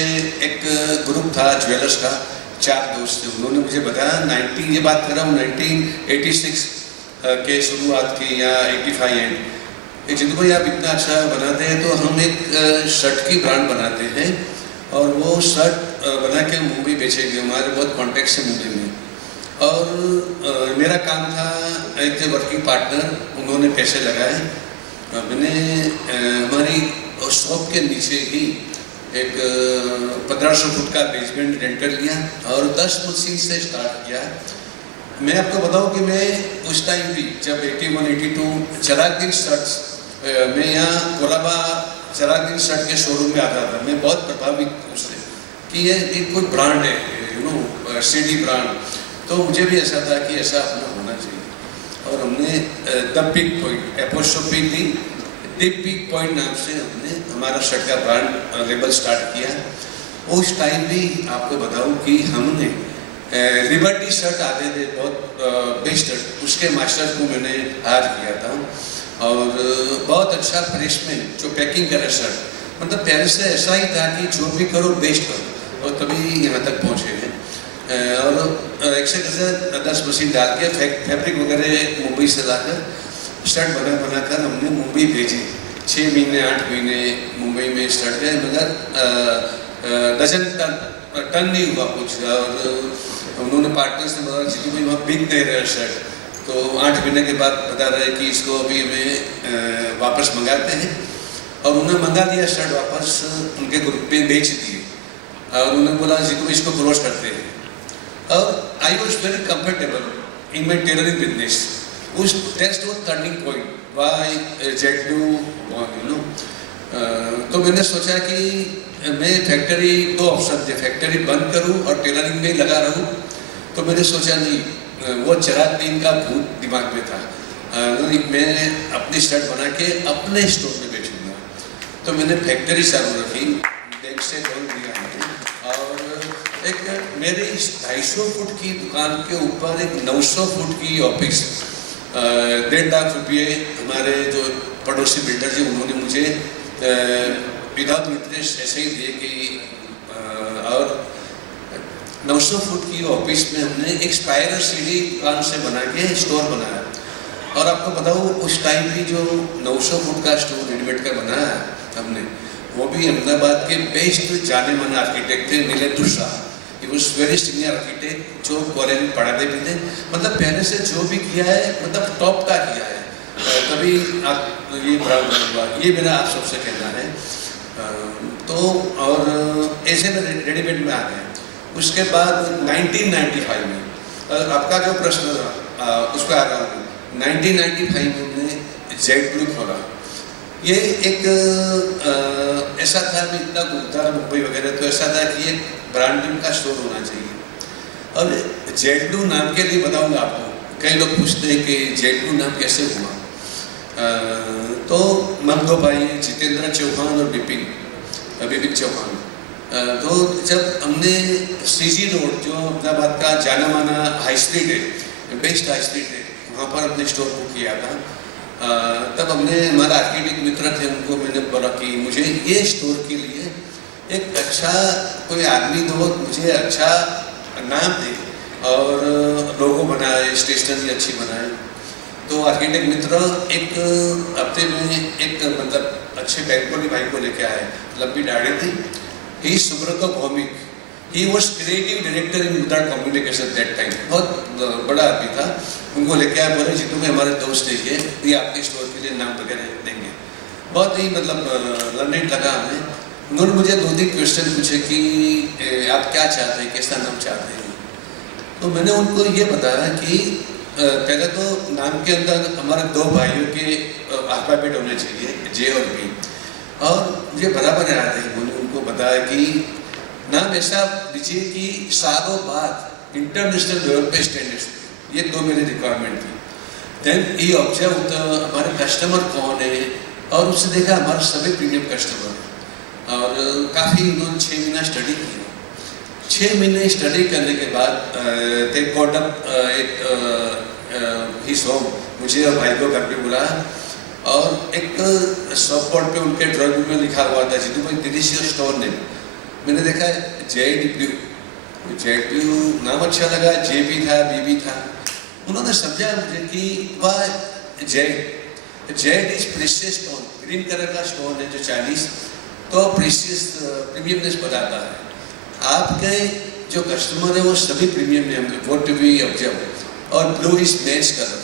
एक ग्रुप था ज्वेलर्स का, 4 दोस्त थे, उन्होंने मुझे बताया, ये बात कर रहा हूँ 1986 के शुरुआत की या 85 एंड, जितू भाई आप इतना अच्छा बनाते हैं तो हम एक शर्ट की ब्रांड बनाते हैं, और वो शर्ट बना के मुंबई बेचेंगे, हमारे बहुत कॉन्टेक्ट है मुंबई में। और मेरा काम था, एक वर्किंग पार्टनर, उन्होंने पैसे लगाए, मैंने हमारी शॉप के नीचे ही एक 1500 फुट का बेसमेंट रेंटल लिया, और 10 मशीन से स्टार्ट किया। मैं आपको बताऊं कि मैं उस टाइम भी जब 81-82 चिराग दिन शर्ट्स, मैं यहाँ कोलाबा चिराग दिन शर्ट के शोरूम में आता था, मैं बहुत प्रभावित उससे कि ये एक कोई ब्रांड है, यू नो, सिटी ब्रांड। तो मुझे भी ऐसा था कि ऐसा अपना होना चाहिए, और हमने द पिक पॉइंट एपोस्ट्रोफी दी, द पिक पॉइंट नाम से हमने हमारा शर्ट का ब्रांड लेबल स्टार्ट किया। उस टाइम भी आपको बताऊं कि हमने लिबर्टी शर्ट आते थे बहुत बेस्ट, उसके मास्टर को मैंने हायर किया था, और बहुत अच्छा प्रेस में जो पैकिंग करे शर्ट, मतलब पहले से ऐसा ही था कि जो भी करो बेस्ट करो, और तभी यहाँ तक पहुँचे हैं। और एक से 10 मशीन डाल के फैब्रिक वगैरह मुंबई से लाकर शर्ट बनाकर हमने मुंबई भेजी। 6 महीने 8 महीने मुंबई में शर्ट गए, मगर डजन टन नहीं हुआ कुछ। और उन्होंने पार्टनर से बोला कि भाई वहाँ बिक नहीं रहे शर्ट, तो 8 महीने के बाद बता रहे कि इसको अभी हमें वापस मंगाते हैं, और उन्होंने मंगा दिया शर्ट वापस, उनके ग्रुप में बेच दिए, और उन्होंने बोला जी को इसको क्लोज करते हैं। और I was very comfortable in my tailoring business. उस टेस्ट वो टर्निंग पॉइंट वाई जेटलू, यू नो। तो मैंने सोचा कि मैं फैक्ट्री, 2 ऑप्शन थे, फैक्ट्री बंद करूं और टेलरिंग में लगा रहूं। तो मैंने सोचा नहीं, वो चिराग दिन का भूत दिमाग में था, मैं अपनी शर्ट बना के अपने स्टोर में बेचूंगा। तो मैंने फैक्ट्री चालू रखी, बैंक से लोन दिया मैंने, और एक मेरे इस 250 फुट की दुकान के ऊपर एक 900 फुट की ऑफिस, 1.5 लाख रुपये हमारे जो पड़ोसी बिल्डर जी उन्होंने मुझे विदाउट इंटरेस्ट ऐसे ही दिए कि, और 900 फुट की ऑफिस में हमने एक स्पाइरल सीढ़ी दुकान से बना के स्टोर बनाया। और आपको बताऊँ उस टाइम भी जो 900 फुट का स्टोर रेडीमेड का बनाया हमने, वो भी अहमदाबाद के बेस्ट जाने माने आर्किटेक्ट थे Nilendra Shah. He was very senior architect, जो कॉलेज में पढ़ाते भी थे, मतलब पहले से जो भी किया है मतलब टॉप का किया है, तभी आप ये बराबर हुआ, ये मेरा आप सबसे कहना है। तो और ऐसे में रेडीमेड में आ गए। उसके बाद 1995 में आपका जो प्रश्न था उस पर आ रहा हूँ। 1995 में हमने जेड ब्लू खोला। ये एक ऐसा था, मैं इतना घूमता रहा मुंबई वगैरह, तो ऐसा था कि एक ब्रांडिंग का स्टोर होना चाहिए। और जेड ब्लू नाम के लिए बताऊंगा आपको, कई लोग पूछते हैं कि जेड ब्लू नाम कैसे हुआ। तो हम दो भाई, जितेंद्र चौहान और विपिन चौहान। तो जब हमने सीजी रोड, जो अहमदाबाद का जाना माना हाई स्ट्रीट है, बेस्ट हाई स्ट्रीट है, वहाँ पर हमने स्टोर बुक किया था। तब हमने, हमारा आर्किटेक्ट मित्र थे, उनको मैंने बोला कि मुझे ये स्टोर के लिए एक अच्छा कोई आदमी दो, मुझे अच्छा नाम दे और लोगो बनाए, स्टेशनरी अच्छी बनाए। तो आर्किटेक्ट मित्र एक हफ्ते में एक मतलब अच्छे बैंकोली भाई को लेके आए, लंबी दाढ़ी थी। He Subroto Bhowmik, he was creative director in Mudra communication that time, बहुत बड़ा आदमी था। उनको लेके आए, बोले जीतू में हमारे दोस्त है ये आपके स्टोर के लिए नाम वगैरह देंगे। बहुत ही मतलब लर्निंग लगा हमें। उन्होंने मुझे 2-3 क्वेश्चन पूछे कि आप क्या चाहते हैं, कैसा नाम चाहते हैं। तो मैंने उनको ये बताया कि पहले तो नाम के अंदर हमारे 2 भाइयों के अल्फाबेट होने चाहिए, जे और बी, और मुझे बराबर याद है। मैंने उनको बताया कि नाम ऐसा दीजिए कि सालों बाद इंटरनेशनल लेवल पे स्टैंडर्ड्स, ये 2 मेरी रिक्वायरमेंट थी। देन ही ऑब्जर्व हमारे कस्टमर कौन है, और उससे देखा हमारे सभी प्रीमियम कस्टमर, और काफ़ी उन्होंने 6 महीना स्टडी किया। 6 महीने स्टडी करने के बाद they got up his home, मुझे और भाई को घर पे बुलाया, और एक शॉप बोर्ड पे उनके ड्राइंग रूम में लिखा हुआ था जीतू भाई this is your store name. मैंने देखा जेड नाम अच्छा लगा, जे भी था, बी भी था। उन्होंने समझा मुझे कि वाह, Z is precious stone, green colour का स्टोन है जो चाइनीज, तो प्रीशियस प्रीमियमनेस बताता है। आपके जो कस्टमर है वो सभी प्रीमियम है, वॉट टू बी ऑब्जर्व। और ब्लू इज मेंस कलर,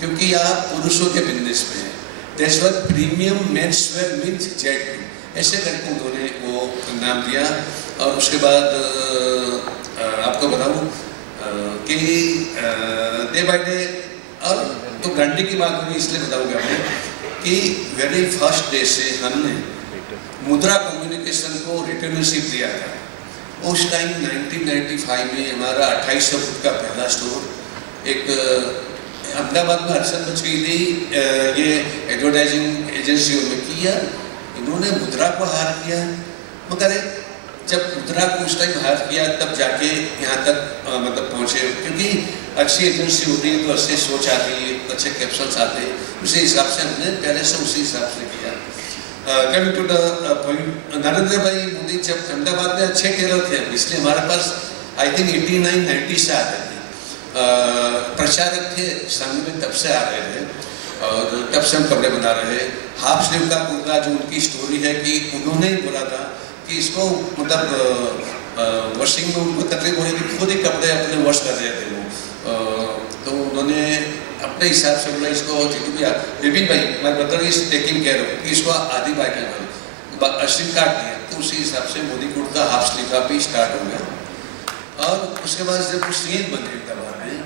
क्योंकि आप पुरुषों के बिजनेस में हैं। That's why premium men's wear means Z blue, ऐसे करके उन्होंने वो नाम दिया। और उसके बाद आपको बताऊं कि डे बाय डे, और तो ब्रांडिंग की बात होगी इसलिए बताऊंगा मैं कि वेरी फर्स्ट डे से हमने मुद्रा कम्युनिकेशन को रिटर्नशिप दिया था। उस टाइम 1995 में हमारा 2800 फुट का पहला स्टोर एक अहमदाबाद में अड़चन बच गई थी ये एडवर्टाइजिंग एजेंसियों में कि यार इन्होंने मुद्रा को हायर किया, मगर जब मुद्रा को उस टाइम हायर किया तब जाके यहाँ तक मतलब पहुँचे, क्योंकि अच्छी एजेंसी होती है तो अच्छी सोच आती है, अच्छे कैप्शंस आते हैं, उसी हिसाब से हमने पहले से उसी हिसाब से किया। Coming to the point, Narendra bhai Modi जब अहमदाबाद में अच्छे टेलर थे, इसलिए हमारे पास आई थिंक 89-90 से आते थे, प्रचारक थे संघ में, तब से आ रहे थे, और तब से हम कपड़े बना रहे। हाफ स्लीव का कुर्ता जो उनकी स्टोरी है कि उन्होंने ही बोला था कि इसको मतलब वॉशिंग में उनको तकलीफ होने की, खुद ही कपड़े अपने वॉश कर रहे थे वो, तो उन्होंने अपने हिसाब से बोला इसको जीतू भैया, विपिन भाई मैं brother is taking care of, कि इसको आधी बाइक लगा अस्टिंग काट दिया, तो उसी हिसाब से मोदी कुर्ता हाफ स्लीव का भी स्टार्ट हो गया। और उसके बाद जब सीएम बने अहमदाबाद में,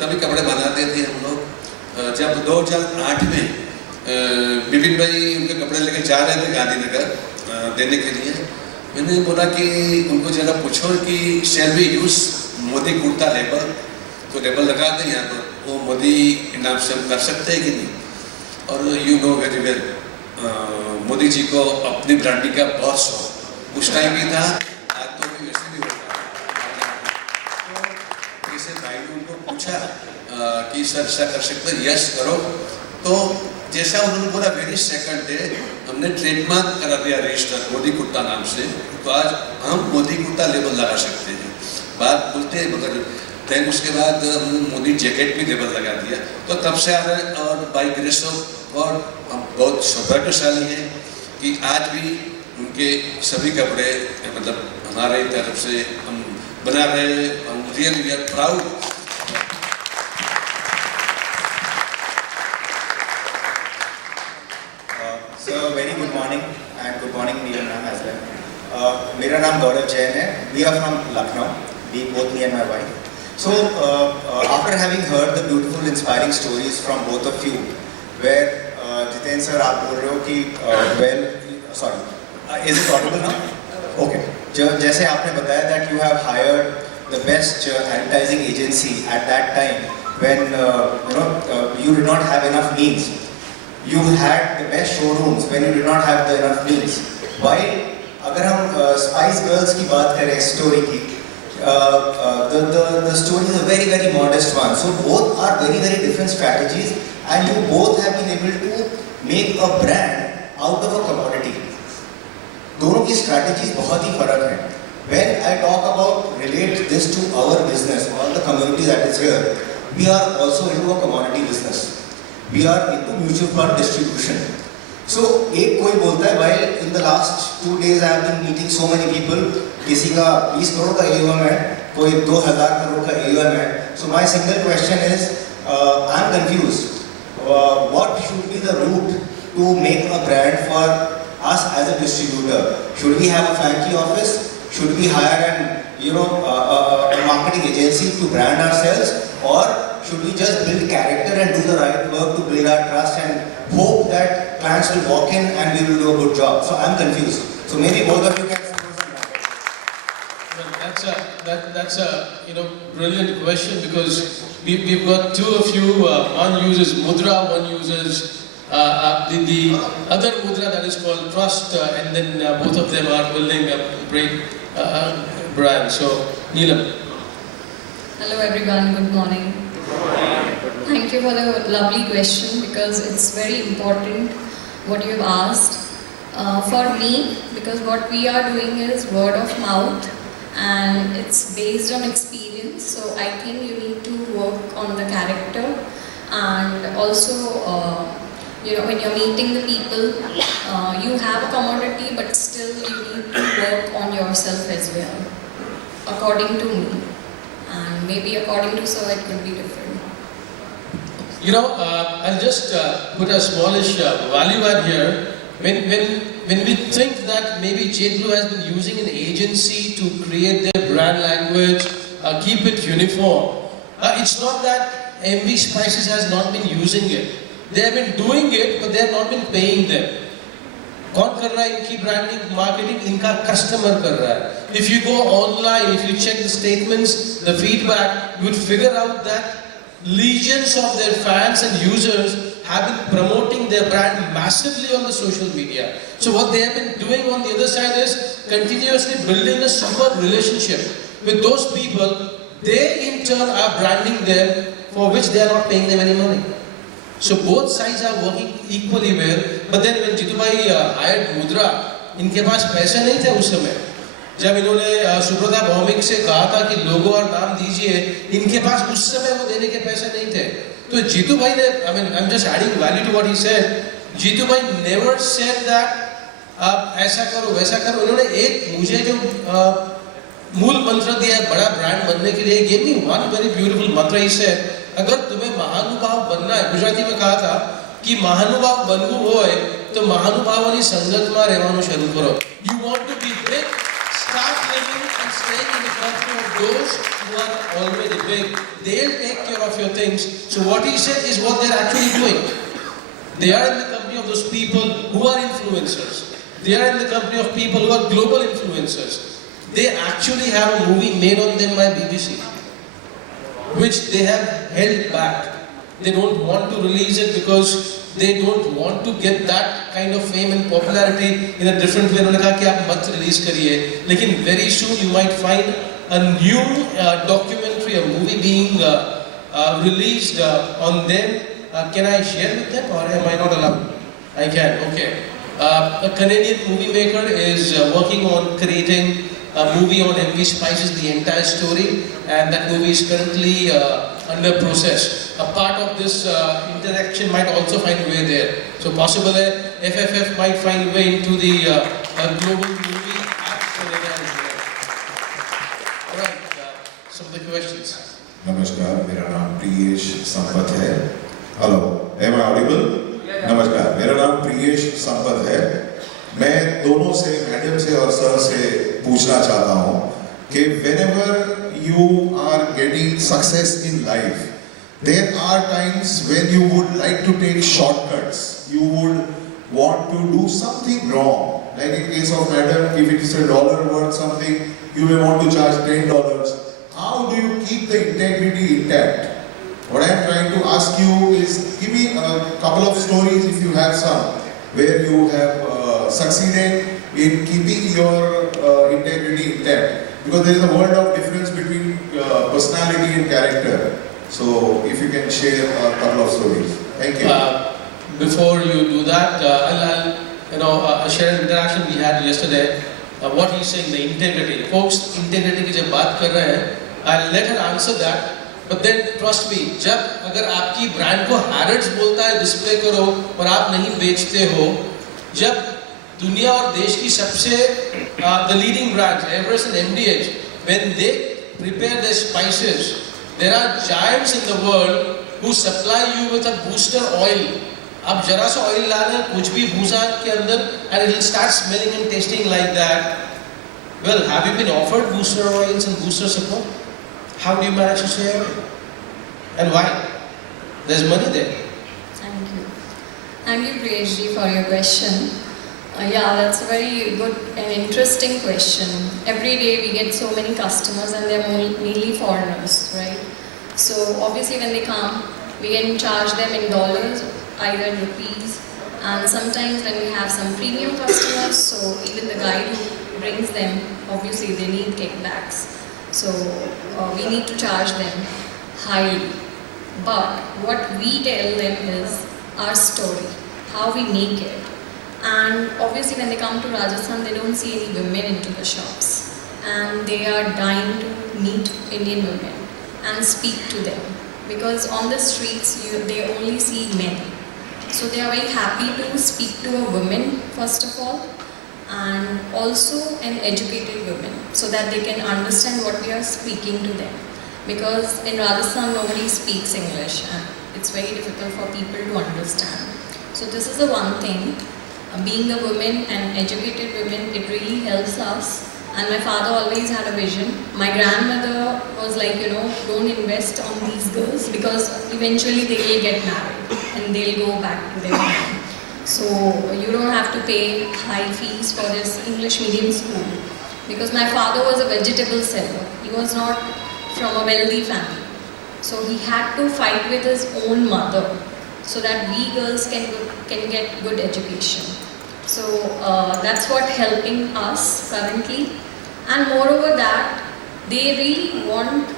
तभी कपड़े बनाते थे हम लोग। जब 2008 में विपिन भाई उनके कपड़े लेके जा रहे थे गांधीनगर देने के लिए, मैंने बोला कि उनको जरा पूछो कि shall we use Modi kurta label, तो लेबल लगा दें यहाँ पर, वो मोदी नाम से हम कर सकते हैं कि नहीं। और you know very well, Modi ji को अपनी ब्रांडिंग का बहुत शौक उस टाइम भी था, आज तो भी वैसे भी होता है। तो जैसे भाई ने उनको पूछा कि सर ऐसा कर सकते हैं, यस करो, तो जैसा उन्होंने बोला वेरी सेकंड डे हमने ट्रेडमार्क करा दिया रजिस्टर मोदी कुर्ता नाम से, तो आज हम मोदी कुर्ता लेबल लगा सकते हैं, बात बोलते हैं मगर। देन उसके बाद हम मोदी जैकेट भी लेबल लगा दिया, तो तब से आ रहे हैं। और बाई ग्रेस ऑफ गॉड हम बहुत सौभाग्यशाली हैं कि आज भी उनके सभी कपड़े मतलब हमारे तरफ से हम बना रहे हैं, हम really we are proud. So very good morning and good morning me and ma'am as well. मेरा नाम गौरव जैन है. We are from Lucknow. We both, me and my wife. So, after having heard the beautiful, inspiring stories from both of you, where Jiten sir, आप बोल रहे हो कि is it audible now? Okay. जैसे आपने बताया that you have hired the best advertising agency at that time when you did not have enough means. You had the best showrooms when you did not have the enough means. While अगर हम Spice Girls की बात करें story की, the story is a very, very modest one. So both are very, very different strategies, and you both have been able to make a brand out of a commodity. दोनों की strategies बहुत ही फर्क है. When I talk about relate this to our business, all the community that is here, we are also into a commodity business. We are into mutual fund distribution. So एक कोई बोलता है, while in the last 2 days I have been meeting so many people, किसी का 20 करोड़ का AUM है, कोई 2000 करोड़ का AUM है. So my single question is, I am confused. What should be the route to make a brand for us as a distributor? Should we have a fancy office? Should we hire a marketing agency to brand ourselves, or should we just build character and do the right work to build our trust and hope that clients will walk in and we will do a good job? So I'm confused. So maybe both of you can. Well, that's a brilliant question, because we've got two of you. One uses mudra, one uses the other mudra that is called trust, and then both of them are building a great brand. So Neelam. Hello everyone, good morning. Thank you for the lovely question, because it's very important what you have asked. For me, because what we are doing is word of mouth and it's based on experience, so I think you need to work on the character, and also when you're meeting the people, you have a commodity, but still you need to work on yourself as well, according to me, and maybe according to sir it could be different. I'll just put a smallish value add here. When we think that maybe JetBlue has been using an agency to create their brand language, keep it uniform, it's not that MV Spices has not been using it. They have been doing it, but they have not been paying them. कौन कर रहा है इनकी branding, marketing? इनका customer कर रहा है. If you go online, if you check the statements, the feedback, you would figure out that legions of their fans and users have been promoting their brand massively on the social media. So what they have been doing on the other side is continuously building a super relationship with those people. They in turn are branding them, for which they are not paying them any money. So both sides are working equally well. But then when Jitu bhai hired Mudra, इनके पास पैसे नहीं थे उस समय. जब इन्होंने सुब्रता भौमिक से कहा था कि लोगो और नाम दीजिए, इनके पास उस समय वो देने के पैसे नहीं थे. तो जीतू भाई ने, I'm just adding value to what he said. Jitu भाई never said that आप ऐसा करो वैसा करो. उन्होंने एक मुझे जो मूल मंत्र दिया बड़ा ब्रांड बनने के लिए, gave me one very beautiful mantra. He said, अगर तुम्हें महानुभाव बनना है, गुजराती में कहा था कि महानुभाव बनવું હોય तो महानुभावोની સંગતમાં રહેવાનું શરૂ કરો. You want to be big, start living and staying in the company of those who are already big. They'll take care of your things. So what he said is what they're actually doing. They are in the company of those people who are influencers. They are in the company of people who are global influencers. They actually have a movie made on them by BBC, which they have held back. They don't want to release it because they don't want to get that kind of fame and popularity in a different way. उन्होंने कहा कि आप मत release करिए, लेकिन very soon you might find a new documentary, a movie being released on them. Can I share with them or am I not allowed? I can, okay. A Canadian movie maker is working on creating a movie on MV Spices, the entire story, and that movie is currently under process. A part of this interaction might also find a way there. So possible FFF might find a way into the global movie app Canada as well. Alright, some of the questions. नमस्कार, मेरा नाम प्रियेश संपत है. Hello, am I audible? नमस्कार, मेरा नाम प्रियेश संपत है. मैं दोनों से, मैडम से और सर से पूछना चाहता हूँ कि whenever you are getting success in life, there are times when you would like to take shortcuts. You would want to do something wrong. Like in case of matter, if it is $1 worth something, you may want to charge $10. How do you keep the integrity intact? What I am trying to ask you is, give me a couple of stories if you have some, where you have succeeded in keeping your integrity intact. Because there is a world of difference between personality and character. So if you can share a couple of stories. Thank you. Before you do that, I'll share an interaction we had yesterday. What he's saying, the integrity. Folks, integrity की जब बात कर रहे हैं, I'll let her answer that. But then trust me, जब अगर आपकी brand को Harrods बोलता है डिस्प्ले करो और आप नहीं बेचते हो, जब दुनिया और देश की सबसे the leading brands, Everest and MDH, when they prepare their spices, there are giants in the world who supply you with a booster oil. आप जरा सा ऑयल ला लें, कुछ भी भूसा के अंदर, and it will start smelling and tasting like that. Well, have you been offered booster oils and booster support? How do you manage to say it? And why? There's money there. Thank you. Thank you, Priyesh ji, for your question. Yeah, that's a very good and interesting question. Every day we get so many customers and they're mainly foreigners, right? So obviously when they come, we can charge them in dollars, either in rupees, and sometimes when we have some premium customers, so even the guy who brings them, obviously they need kickbacks. So we need to charge them highly. But what we tell them is our story, how we make it. And obviously when they come to Rajasthan, they don't see any women into the shops. And they are dying to meet Indian women and speak to them. Because on the streets, they only see men. So they are very happy to speak to a woman, first of all, and also an educated woman, so that they can understand what we are speaking to them. Because in Rajasthan, nobody speaks English, and it's very difficult for people to understand. So this is the one thing. Being a woman and educated women, it really helps us. And my father always had a vision. My grandmother was like, don't invest on these girls because eventually they will get married and they'll go back to their home. So you don't have to pay high fees for this English medium school. Because my father was a vegetable seller. He was not from a wealthy family. So he had to fight with his own mother so that we girls can get good education. So that's what helping us currently. And moreover that, they really want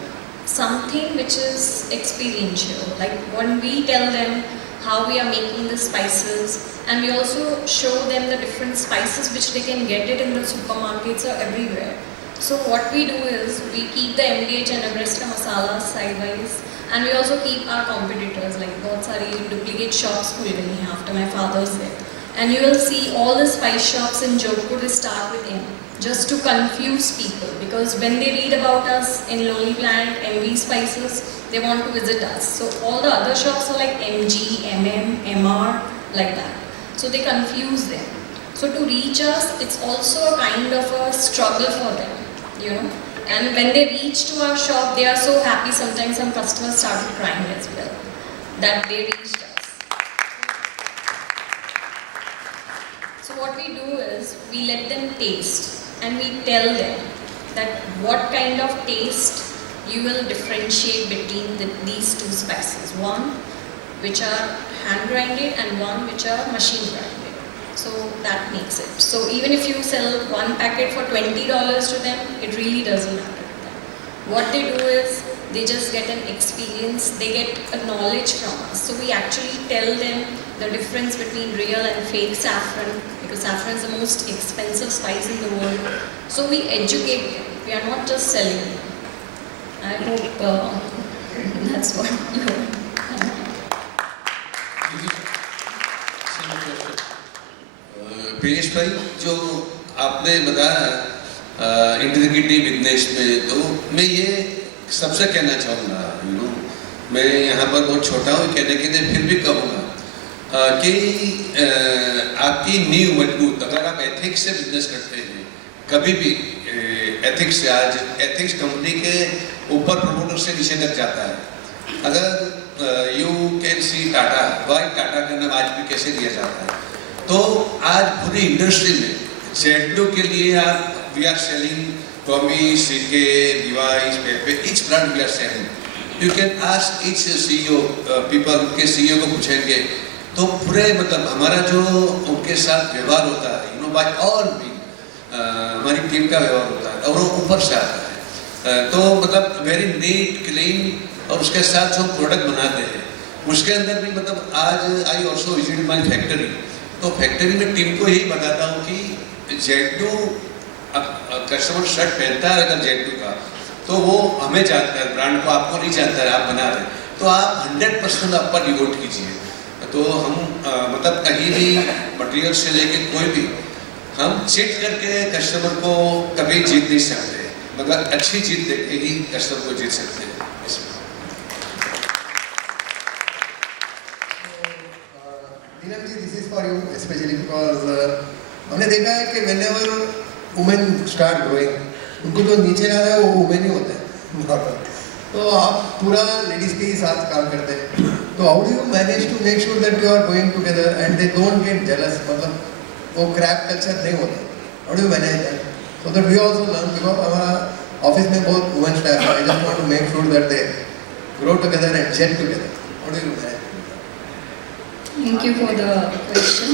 something which is experiential. Like when we tell them how we are making the spices, and we also show them the different spices which they can get it in the supermarkets or everywhere. So what we do is, we keep the MDH and Everest masalas sidewise, and we also keep our competitors, like बहुत सारी duplicate shops खुल गई हैं after my father's death. And you will see all the spice shops in Jodhpur, they start with M, just to confuse people, because when they read about us in Lonely Planet, MV Spices, they want to visit us. So all the other shops are like MG, MM, MR, like that. So they confuse them. So to reach us, it's also a kind of a struggle for them, And when they reach to our shop, they are so happy. Sometimes some customers started crying as well, that they reached us. So what we do is, we let them taste and we tell them that what kind of taste you will differentiate between these two spices. One which are hand grinded and one which are machine grinded. So that makes it. So even if you sell one packet for $20 to them, it really doesn't matter to them. What they do is, they just get an experience, they get a knowledge from us. So we actually tell them the difference between real and fake saffron, because saffron is the most expensive spice in the world. So we educate them, we are not just selling them. I hope that's what you want. Priyesh भाई, जो आपने बताया integrity business में, तो मैं ये सबसे कहना चाहूँगा, मैं यहाँ पर बहुत छोटा हूँ कहने के लिए, फिर भी कहूँगा कि आपकी नींव मजबूत, अगर आप एथिक्स से बिजनेस करते हैं, कभी भी एथिक्स से आज एथिक्स कंपनी के ऊपर प्रमोटर से नीचे तक जाता है। अगर you can see Tata, why Tata का नाम आज भी कैसे लिया जाता है, तो आज पूरी इंडस्ट्री में जेटब्लू के लिए आप we are selling Tommy, CK, device, Pepe, each brand we are selling. You can ask each CEO, people के सीईओ को पूछेंगे तो पूरे मतलब हमारा जो उनके साथ व्यवहार होता है, you know by all mean हमारी टीम का व्यवहार होता है और वो ऊपर से आता है। तो मतलब वेरी नीट क्लीन, और उसके साथ जो प्रोडक्ट बनाते हैं उसके अंदर भी मतलब आज I also visit my factory, तो फैक्ट्री में टीम को यही बताता हूँ कि जेटू कस्टमर शर्ट पहनता है अगर जेटू का, तो वो हमें जानता है, ब्रांड को आपको नहीं जानता है, आप बना रहे, तो आप 100% आप पर डिवोट कीजिए। तो हम मतलब कहीं भी मटेरियल से लेके कोई भी हम चीट करके कस्टमर को कभी जीत नहीं सकते, मगर अच्छी जीत देके ही कस्टमर को जीत सकते हैं। Neelam ji, this is for you especially because हमने देखा है कि whenever women start growing, उनको जो नीचे आ रहा है वो women ही होते हैं। तो आप पूरा लेडीज के ही साथ काम करते हैं, तो how do you manage to make sure that you are going together and they don't get jealous, मतलब वो क्रैप कल्चर नहीं होता, how do you manage that so that we also learn, because हमारा ऑफिस में बहुत women staff है, I just want to make sure that they grow together and gel together, how do you manage? Thank you for the question.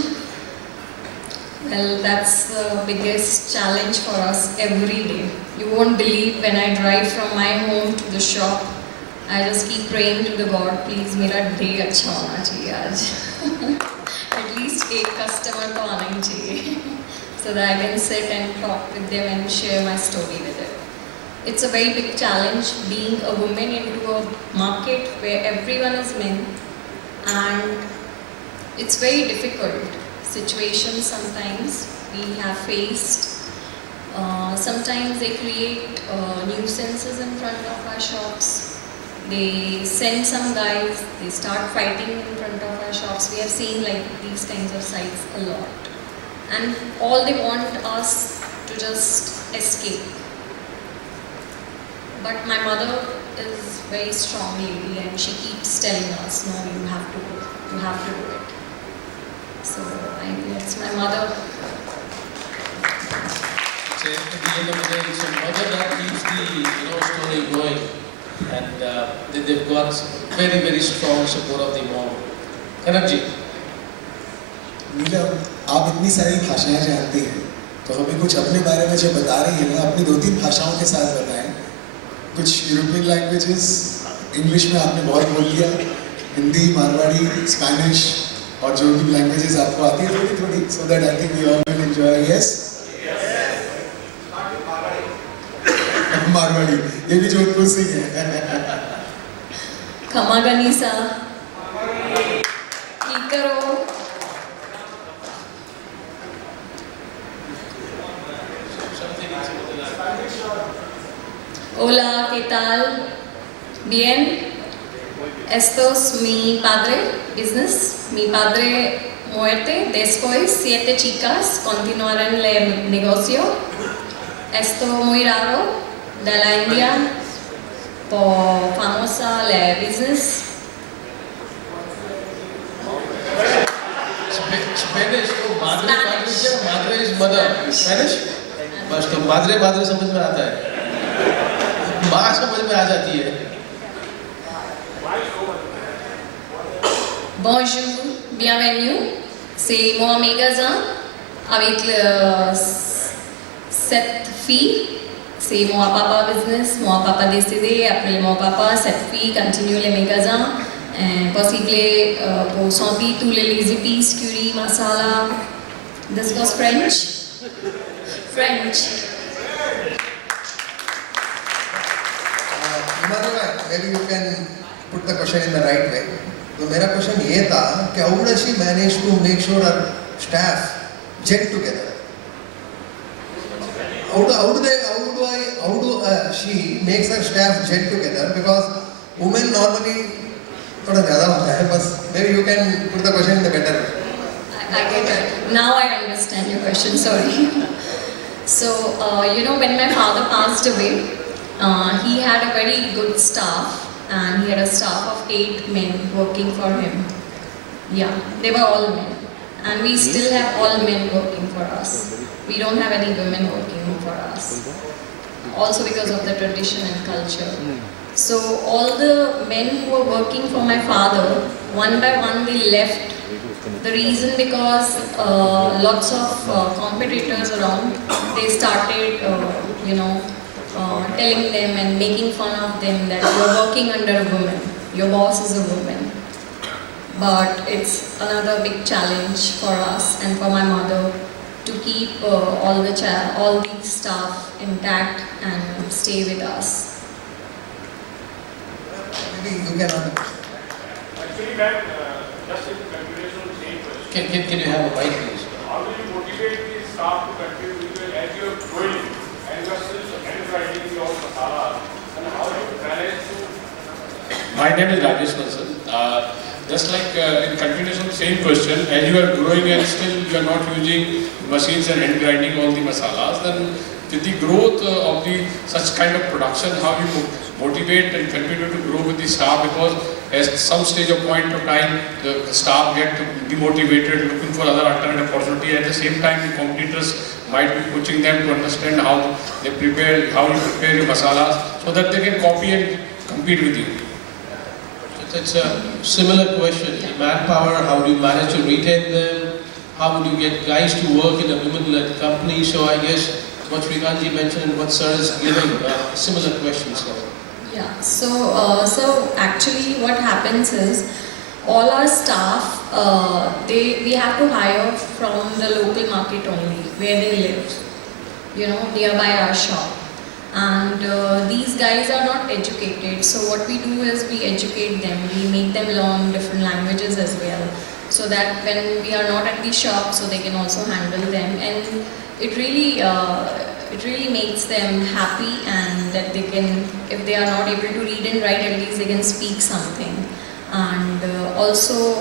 Well, that's the biggest challenge for us every day. You won't believe when I drive from my home to the shop, I just keep praying to the God, please मेरा day अच्छा होना चाहिए आज. At least एक customer तो आना ही चाहिए, so that I can sit and talk with them and share my story with them. It's a very big challenge being a woman into a market where everyone is men, and it's very difficult situation sometimes we have faced. Sometimes they create nuisances in front of our shops. They send some guys, they start fighting in front of our shops. We have seen like these kinds of sites a lot. And all they want us to just escape. But my mother is very strong lady and she keeps telling us, no, you have to go, you have to do it. So I think it's my mother. So at the end of the day, it's your mother that keeps the story going, and they've got very very strong support of the mom. Kanak ji. नीलम, आप इतनी सारी भाषाएं जानती हैं, तो हमें कुछ अपने बारे में जब बता रही है ना, अपनी 2-3 भाषाओं के साथ बताएं। कुछ यूरोपियन लैंग्वेजेस, इंग्लिश में आपने बहुत बोल लिया, हिंदी, मारवाड़ी, स्पेनिश और जो भी लैंग्वेजेस आपको आती है थोड़ी थोड़ी, so that I think we all will enjoy. Yes? Marwari, ये भी जोधपुर से ही है। खमागनीसा, कीकरो, hola, ¿qué tal? Bien. Estos mi padre, business. Mi padre muerte. Después 7 chicas continuaron el negocio. Esto muy raro de la India por famosa la business. Spanish, तो madre is mother. Spanish? बस तो madre समझ में आता है, माँ समझ में आ जाती है. Bonjour, bienvenue. C'est mon magasin avec cette fille. C'est mon papa business. Mon papa décédé. Après mon papa, cette fille continue le magasin. Possible pour sentir tous les épices, curry, masala. This was French. French. Maybe you can put the question in the right way. तो मेरा question ये था कि how does she manage to make sure her staff gel together? How do she makes her staff gel together? Because women normally थोड़ा ज़्यादा होता है, बस maybe you can put the question in the better way. I get it. Now I understand your question. Sorry. So, when my father passed away, he had a very good staff, and he had a staff of 8 men working for him. Yeah, they were all men, and we still have all men working for us. We don't have any women working for us, also because of the tradition and culture. So all the men who were working for my father, one by one they left. The reason because lots of competitors around, they started, telling them and making fun of them that you're working under a woman, your boss is a woman. But it's another big challenge for us and for my mother to keep all these staff intact and stay with us. Maybe you can answer. Actually, that just in continuation of the same question. Can you have a mic, please? How do you motivate the staff to continue with you as you are growing and you are still hand-grinding your masala? And how do you balance to? My name is Rajesh Bansal. Just like in continuation of the same question, as you are growing and still you are not using machines and hand grinding all the masalas, then with the growth of the such kind of production, how you motivate and continue to grow with the staff, because at some stage of point of time the staff get demotivated, looking for other alternative opportunity. At the same time, the competitors might be pushing them to understand how you prepare your masalas, so that they can copy and compete with you. It's a similar question. Manpower, how do you manage to retain them? How would you get guys to work in a women-led company? So I guess what Srikanth mentioned and what Sir is giving, similar questions. Yeah, so actually what happens is, all our staff, we have to hire from the local market only, where they live, nearby our shop. And these guys are not educated, so what we do is we educate them, we make them learn different languages as well, so that when we are not at the shop, so they can also handle them, and it really makes them happy, and that they can, if they are not able to read and write, at least they can speak something. And also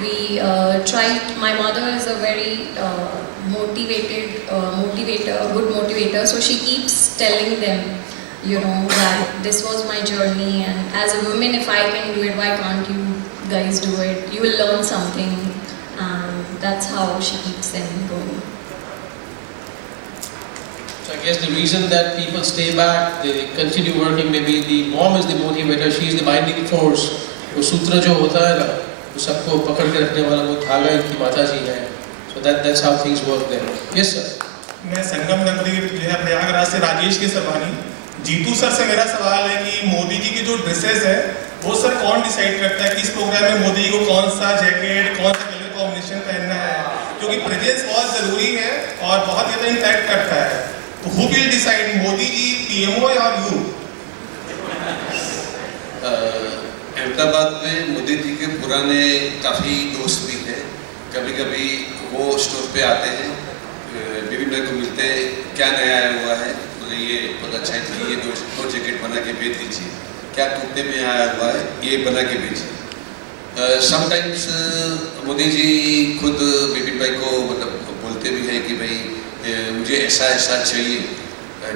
we try, my mother is a very good motivator, so she keeps telling them, that this was my journey, and as a woman, if I can do it, why can't you guys do it? You will learn something, and that's how she keeps them going. So I guess the reason that people stay back, they continue working, maybe the mom is the motivator, she is the binding force. वो सूत्र जो होता है ना, वो सबको पकड़ के रखने वाला वो धागा इनकी माता जी है. So that's how things work there. Yes sir. मैं संगम नगरी प्रयागराज से राजेश के सरवानी. जीतू सर से मेरा सवाल है कि मोदी जी की जो ड्रेसेस है, वो सर कौन डिसाइड करता है कि इस प्रोग्राम में मोदी जी को कौन सा जैकेट, कौन सा कलर कॉम्बिनेशन पहनना है? क्योंकि प्रेजेंस बहुत जरूरी है और बहुत ज़्यादा इम्पैक्ट करता है. तो who will decide, Modi ji, PMO या यू? अहमदाबाद में मोदी जी के पुराने काफ़ी दोस्त भी हैं. कभी कभी वो स्टोर पे आते हैं, विभिन्न भाई को मिलते हैं, क्या नया आया हुआ है, बोले ये बहुत अच्छा है, ये दो जैकेट बना के भेज दीजिए, क्या कुर्ते में आया हुआ है, ये बना के भेजिए. समटाइम्स मोदी जी खुद विभिन्न भाई को मतलब बोलते भी हैं कि भाई मुझे ऐसा ऐसा चाहिए.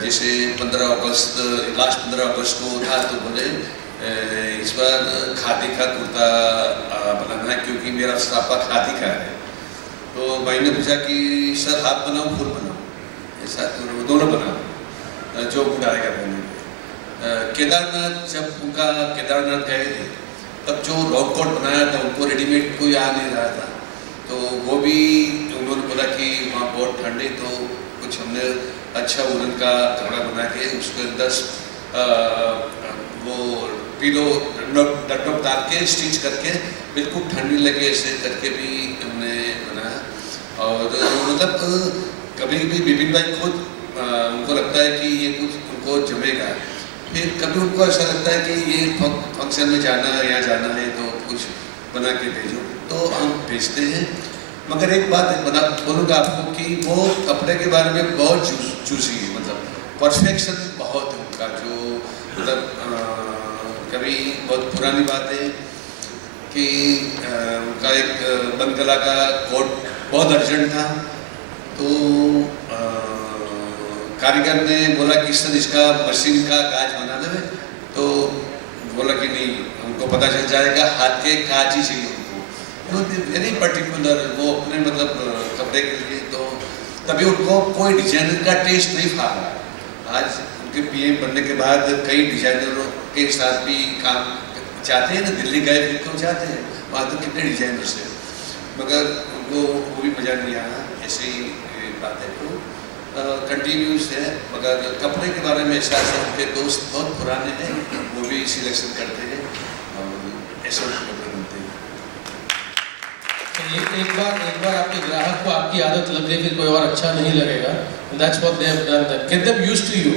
जैसे 15 अगस्त, लास्ट 15 अगस्त को था, तो बोले इस बार खादी का कुर्ता बनाना है, क्योंकि मेरा स्टाफा खादी का है. तो भाई ने पूछा कि सर हाथ बनाओ फुल बनाओ, ऐसा तो दोनों बनाओ जो मूड आएगा पहने. केदारनाथ, जब उनका केदारनाथ गए थे, तब जो रॉक कोट बनाया था उनको रेडीमेड कोई आ नहीं रहा था, तो वो भी उन्होंने बोला कि वहाँ बहुत ठंडी, तो कुछ हमने अच्छा वुलन का कपड़ा बना के उसके 10 वो पिलो डटनोप डाल के स्टिच करके बिल्कुल ठंडी लगे ऐसे करके भी हमने बनाया. और मतलब कभी भी विपिन भाई खुद उनको लगता है कि ये कुछ उनको जमेगा, फिर कभी उनको ऐसा लगता है कि ये फंक्शन में जाना है, यहाँ जाना है, तो कुछ बना के भेजो, तो हम भेजते हैं. मगर एक बात बोलूँगा आपको कि वो कपड़े के बारे में बहुत चूसी है, मतलब परफेक्शन बहुत है उनका. जो मतलब कभी बहुत पुरानी बात है कि उनका एक बंद गला का कोट बहुत अर्जेंट था, तो कारीगर ने बोला कि सर इसका मशीन का कांच बना देवे, तो बोला कि नहीं, उनको पता चल जाएगा हाथ के कांच ही चाहिए उनको, वेरी पर्टिकुलर, वो अपने मतलब कपड़े के लिए। तो तभी उनको कोई डिजाइनर का टेस्ट नहीं था। आज उनके पीएम बनने के बाद कई डिजाइनरों के साथ भी काम चाहते हैं ना, दिल्ली गए फिर तो चाहते हैं, वहाँ तो कितने डिजाइनर्स हैं, मगर उनको वो भी मजा नहीं आया। ऐसे ही बात है, तो कंटिन्यूस है। मगर कपड़े के बारे में ऐसा है, उनके दोस्त बहुत पुराने हैं, वो भी सिलेक्शन करते हैं और ऐसे कपड़े बनते हैं। एक बार आपके ग्राहक को आपकी आदत लग गई, फिर कोई और अच्छा नहीं लगेगा। That's what they have done. Get them used to you.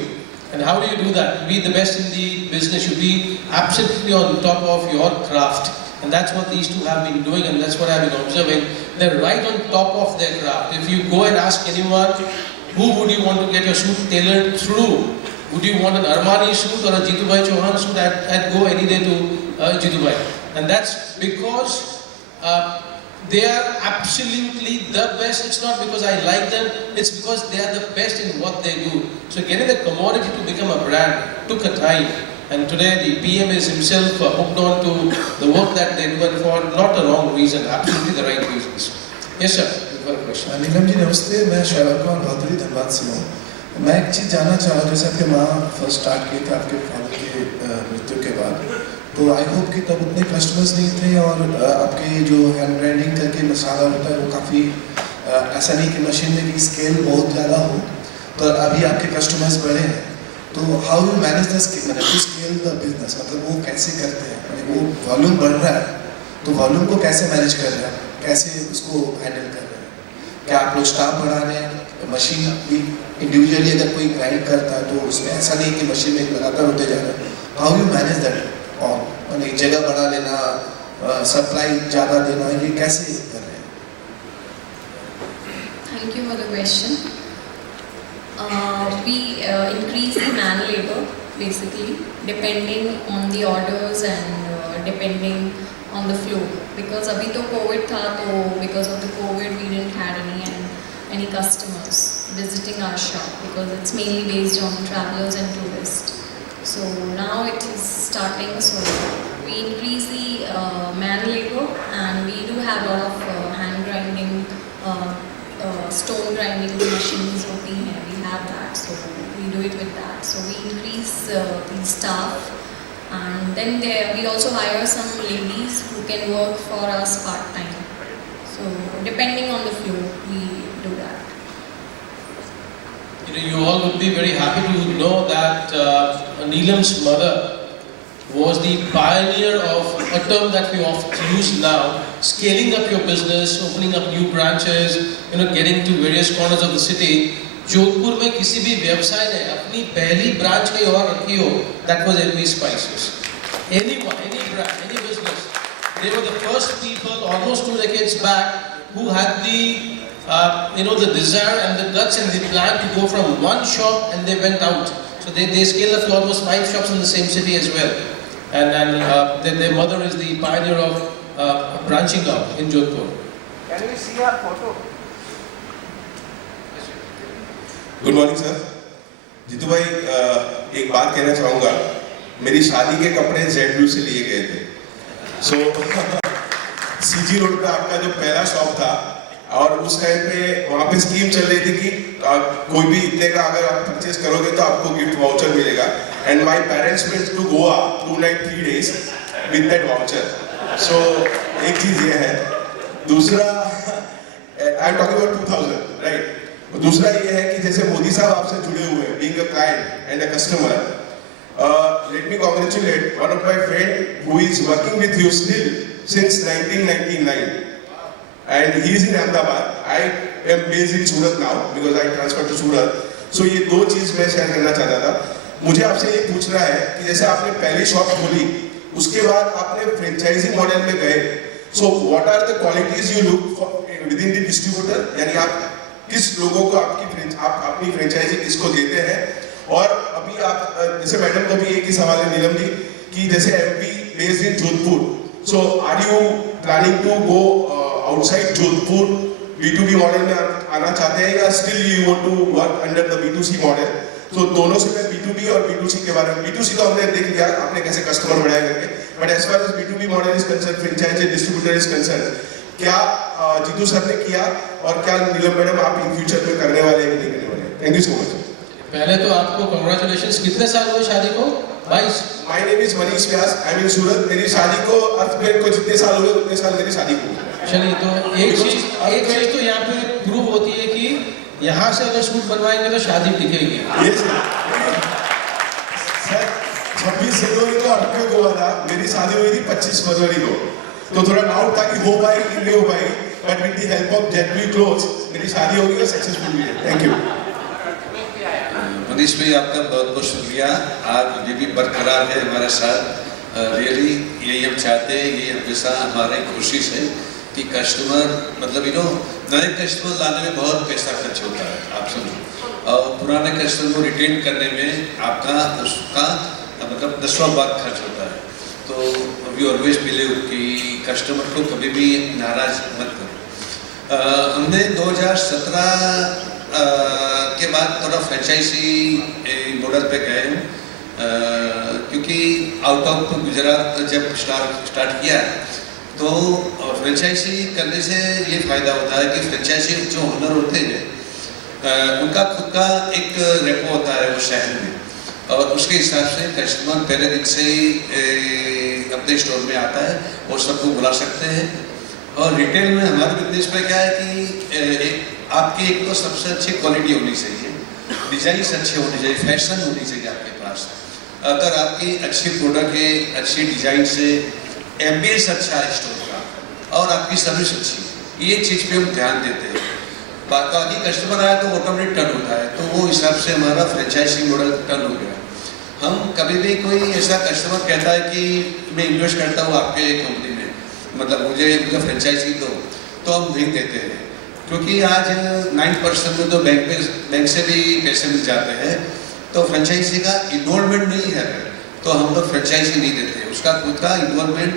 And how do you do that? Be the best in the business. You be absolutely on top of your craft. And that's what these two have been doing, and that's what I've been observing. They're right on top of their craft. If you go and ask anyone, who would you want to get your suit tailored through? Would you want an Armani suit or a Jitubhai Chauhan suit? I'd go any day to Jitubhai. And that's because they are absolutely the best. It's not because I like them, it's because they are the best in what they do. So getting the commodity to become a brand took a time. And today the PM is himself hooked on to the work that they do, and for not a wrong reason, absolutely the right reasons. Yes sir, you've got a question. Neelam ji नमस्ते, मैं शैवाल कुमार भादुरी धनबाद से हूँ। मैं एक चीज़ जानना चाह रहा हूँ, जैसे आपके माँ फर्स्ट स्टार्ट किए थे आपके फादर के मृत्यु के बाद, तो आई होप कि तब उतने कस्टमर्स नहीं थे, और आपके जो हैंड ग्राइंडिंग करके मसाला होता है वो काफ़ी ऐसा नहीं कि मशीन में की स्केल बहुत ज़्यादा हो, तो अभी आपके कस्टमर्स बढ़े हैं, तो how you manage the scale, मतलब टू स्केल द बिजनेस, मतलब वो कैसे करते हैं, मतलब वो वॉल्यूम बढ़ रहा है तो वॉल्यूम को कैसे मैनेज कर रहे हैं, कैसे उसको हैंडल कर रहे हैं, क्या आप लोग स्टाफ बढ़ा रहे हैं, मशीन भी इंडिविजुअली अगर कोई ग्राइंड करता है तो उसमें ऐसा नहीं कि मशीन में लगातार होते जा रहा है, हाउ यू मैनेज दैट, और मतलब जगह बढ़ा लेना, सप्लाई ज़्यादा देना, ये कैसे कर रहे हैं? Thank you for the question. We increase the man labor basically depending on the orders and depending on the flow, because अभी तो कोविड था, तो because of the COVID we didn't had any customers visiting our shop because it's mainly based on travelers and tourists. So now it is starting, so we increase the man labor, and we do have a lot of hand grinding, stone grinding machines होती हैं, we have that, so we do it with that. So we increase the staff, and then we also hire some ladies who can work for us part-time. So depending on the flow, we do that. You all would be very happy to know that Neelam's mother was the pioneer of a term that we often use now, scaling up your business, opening up new branches, getting to various corners of the city. Jodhpur में किसी भी व्यवसाय ने अपनी पहली branch कहीं और रखी हो, that was LV Spices. Anyone, any brand, any business, they were the first people almost 2 decades back who had the desire and the guts and the plan to go from one shop, and they went out. So they scaled up to almost 5 shops in the same city as well. And their mother is the pioneer of branching out in Jodhpur. Can we see her photo? Good morning sir. Jitu bhai, एक बात कहना चाहूँगा, मेरी शादी के कपड़े Z से लिए गए थे। सो सीजी रोड पे आपका जो पहला शॉप था, और उस टाइम पे वहाँ पे स्कीम चल रही थी कि कोई भी इतने का अगर आप परचेज करोगे तो आपको गिफ्ट वाउचर मिलेगा। And my parents went to Goa 2 nights 3 days with that voucher. So एक चीज़ ये है। दूसरा, I am talking about 2000, right. दूसरा ये है कि जैसे मोदी साहब आपसे जुड़े हुए हैं, being a client and a customer, let me congratulate one of my friend who is working with you still since 1999, and he is in Ahmedabad. I am based in Surat now because I transferred to Surat. So ये दो चीज मैं share करना चाहता था। मुझे आपसे ये पूछना है कि जैसे आपने पहली शॉप खोली, उसके बाद आपने फ्रेंचाइजी मॉडल में गए, so what are the qualities you look for within the distributor, यानी आप किस लोगों को आप अपनी फ्रेंचाइजी किसको देते हैं? और अभी आप जैसे मैडम को भी एक ही सवाल है नीलम जी, कि जैसे MP based in Jodhpur, so are you planning to go outside Jodhpur B2B model में आना चाहते हैं, या still you want to work under the B2C model? तो दोनों से मैं B2B और B2C के बारे में, B2C तो हमने देख लिया आपने कैसे कस्टमर बढ़ाया करके, but as far as B2B model is concern, franchisee distributor is concern, क्या जीतू सर ने किया और क्या नीलम मैडम आप इन फ्यूचर में करने वाले हैं कि नहीं करने वाले? Thank you so much. पहले तो आपको कांग्रेचुलेशंस। कितने साल हुए शादी को? 22। My name is Manish Vyas, I am in Surat. मेरी शादी को अर्थक्वेक को जितने साल हुए उतने साल मेरी शादी को। चलिए, तो एक चीज तो यहाँ पे प्रूव होती है कि यहाँ से अगर सूट बनवाएंगे तो शादी टिकेगी। सर 26 जनवरी को अर्थक्वेक हुआ था, मेरी शादी हुई थी 25 फरवरी को, तो थोड़ा डाउट था कि हो पाएगी कि नहीं हो पाएगी, but with the help of Jaitley close मेरी शादी होगी और सक्सेसफुल हुई है। Thank you. मनीष भाई, आपका बहुत बहुत शुक्रिया। आप ये भी बरकरार है हमारे साथ। रियली यही हम चाहते हैं, ये हमेशा हमारी कोशिश है कि कस्टमर मतलब नए कस्टमर लाने में बहुत पैसा खर्च होता है, आप समझो, और पुराने कस्टमर को रिटेन करने में आपका उसका मतलब 10वां भाग खर्च होता है। तो वी ऑलवेज बिलीव कि कस्टमर को कभी भी नाराज मत करो। हमने 2017 के बाद थोड़ा फ्रेंचाइजी मॉडल पे गए हैं, क्योंकि आउट ऑफ गुजरात जब स्टार्ट किया तो फ्रेंचाइजी करने से ये फ़ायदा होता है कि फ्रेंचाइजी जो ओनर होते हैं उनका खुद का एक रेपो होता है वो शहर में, और उसके हिसाब से कस्टमर पहले दिन से ही अपने स्टोर में आता है और सबको बुला सकते हैं। और रिटेल में हमारे बिजनेस में क्या है कि आपकी एक तो सबसे अच्छी क्वालिटी होनी चाहिए, डिजाइन्स अच्छे होने चाहिए, फैशन होनी चाहिए आपके पास। अगर आपकी अच्छी प्रोडक्ट है, अच्छी डिजाइन से, एम्बियंस अच्छा है स्टोर का और आपकी सर्विस अच्छी, ये चीज़ पे हम ध्यान देते हैं। बाकी कस्टमर आया तो ऑटोमेटिक टर्न होता है, तो वो हिसाब से हमारा फ्रेंचाइजी मॉडल टर्न हो गया। हम कभी भी कोई ऐसा कस्टमर कहता है कि मैं इन्वेस्ट करता हूँ आपके कंपनी में, मतलब मुझे फ्रेंचाइजी दो, तो हम नहीं देते हैं, क्योंकि आज 9% में तो बैंक से भी पैसे मिल जाते हैं, तो फ्रेंचाइजी का इन्वॉल्वमेंट नहीं है, तो हम लोग फ्रेंचाइजी नहीं देते। उसका खुद का इन्वॉल्वमेंट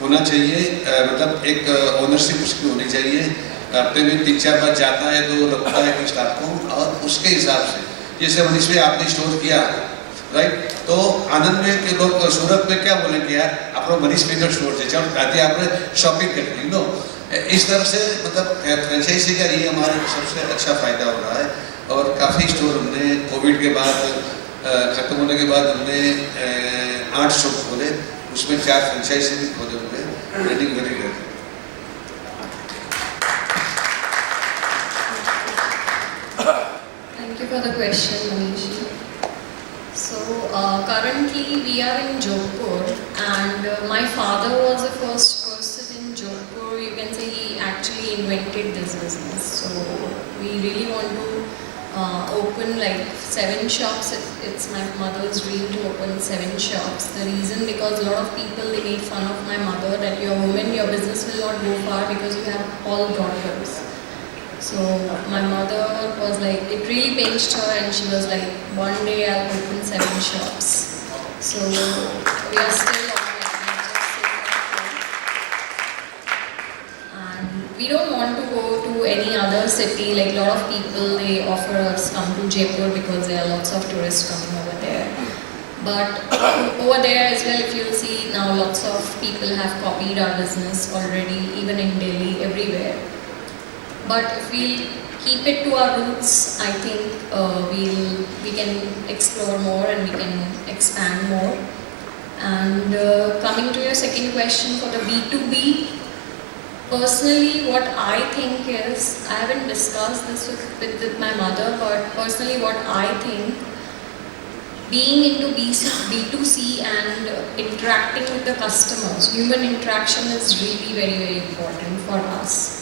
होना चाहिए, मतलब एक ओनरशिप उसकी होनी चाहिए। हफ्ते में 3-4 बार जाता है तो लगता है कि स्टाफ को, और उसके हिसाब से जैसे मनीष भाई आपने स्टोर किया राइट, तो आनंद में के लोग सूरत में क्या बोलेंगे यार आप लोग मनीष भाई का स्टोर से चलो कहते आपने शॉपिंग करनी लो। इस तरह से मतलब फ्रेंचाइजी का ये हमारे सबसे अच्छा फ़ायदा हो रहा है। और काफ़ी स्टोर हमने कोविड के बाद ख़त्म होने के बाद हमने 8 शॉप खोले, उसमें 4 फ्रेंचाइजी भी खोले हुए, rating very good. Thank you for the question, Manish. So currently we are in Jodhpur, and my father was the first person in Jodhpur. You can say he actually invented this business. So we really want to open like 7 shops. It's my mother's dream to open 7 shops. The reason because a lot of people they made fun of my mother that you're a woman, your business will not go far because you have all daughters. So my mother was like, it really pinched her, and she was like, one day I'll open 7 shops. So we are still on and we don't want to go to any other city. Like a lot of people, they offer us come to Jaipur because there are lots of tourists coming over there. But over there as well, if you'll see now, lots of people have copied our business already, even in Delhi, everywhere. But if we keep it to our roots, I think we can explore more and we can expand more. And coming to your second question for the B2B, personally what I think is, I haven't discussed this with my mother, but personally what I think, being into B2C and interacting with the customers, human interaction is really very, very important for us.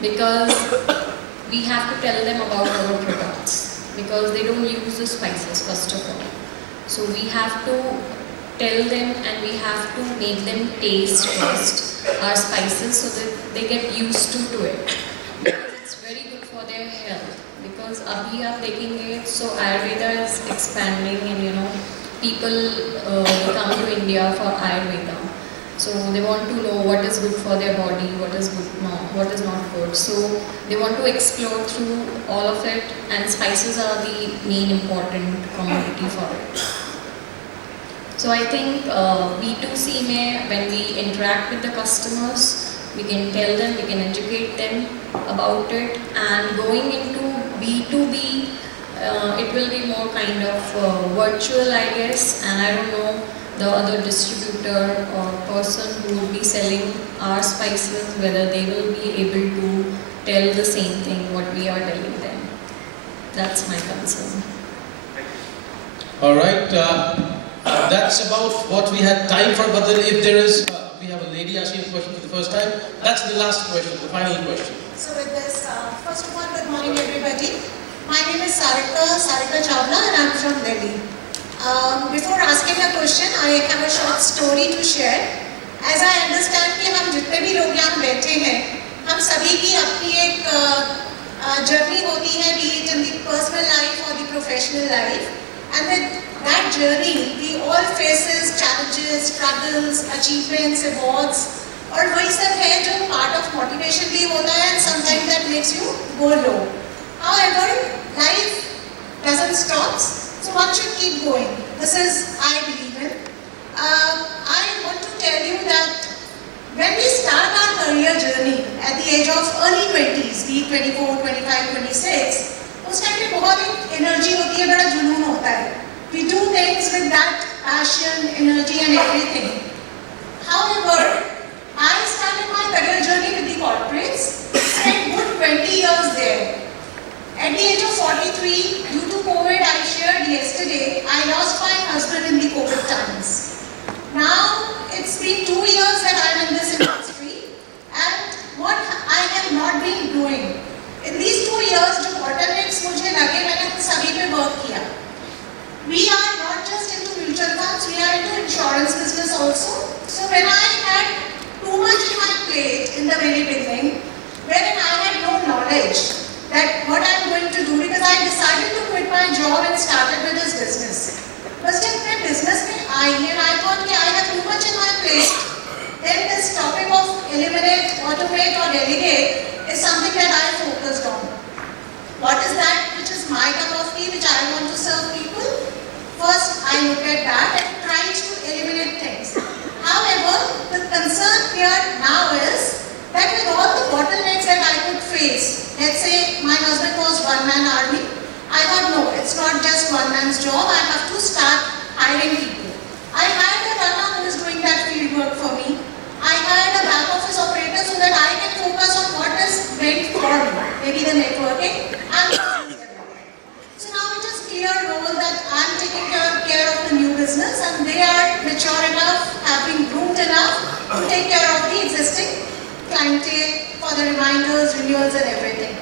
Because we have to tell them about our products, because they don't use the spices first of all. So we have to tell them and we have to make them taste first our spices so that they get used to it. Because it's very good for their health. Because abhi aap dekhenge, so Ayurveda is expanding, and people come to India for Ayurveda. So they want to know what is good for their body, what is good, what is not good. So they want to explore through all of it, and spices are the main important commodity for it. So I think B2C mein, when we interact with the customers, we can tell them, we can educate them about it, and going into B2B, it will be more kind of virtual, I guess, and I don't know the other distributor or person who will be selling our spices, whether they will be able to tell the same thing what we are telling them. That's my concern. All right, that's about what we had time for, but then if there is, we have a lady asking a question for the first time, that's the last question, the final question. So with this, first of all, good morning everybody. My name is Sarika Chawla, and I'm from Delhi. Before asking a question, I have a short story to share. As I understand कि हम जितने भी लोग यहाँ बैठे हैं, हम सभी की अपनी एक journey होती है, be it in the personal life or the professional life. And with that journey, we all faces challenges, struggles, achievements, awards, और वही सब है जो part of motivation भी होता है, and sometimes that makes you go low. However, life doesn't stop, so one should keep going. This is I believe in. I want to tell you that when we start our career journey at the age of early 20s, be it 24, 25, 26, उस time पे बहुत ही energy होती है, बड़ा जुनून होता है. We do things with that passion, energy and everything. However, I started my career journey with the corporates, spent good 20 years there. At the age of 43, due to COVID, I shared yesterday, I lost my husband in the COVID times. Now, it's been 2 years that I'm in this industry, and what I have not been doing. In these 2 years, जो bottlenecks मुझे लगे, मैंने उन सभी पे work किया. We are not just into mutual funds, we are into insurance business also. So when I had too much in my plate in the very beginning, wherein I had no knowledge that what I'm going to do, because I decided to quit my job and started with this business. But जब मैं business में आई and I thought कि I have too much in my plate, then this topic of eliminate, automate or delegate is something that I focused on. What is that which is my cup of tea, which I want to serve people? First, I look at that and try to eliminate things. However, the concern here now is that with all the bottlenecks that I could face, let's say my husband was one-man army, I thought no, it's not just one man's job, I have to start hiring people. I hired a runner who is doing that field work for me. I hired a back office operator so that I can focus on what is meant for me, maybe the networking and so now it is clear role that I'm taking care of the new business and they are mature enough, have been groomed enough to take care of the existing clientele for the reminders, renewals and everything.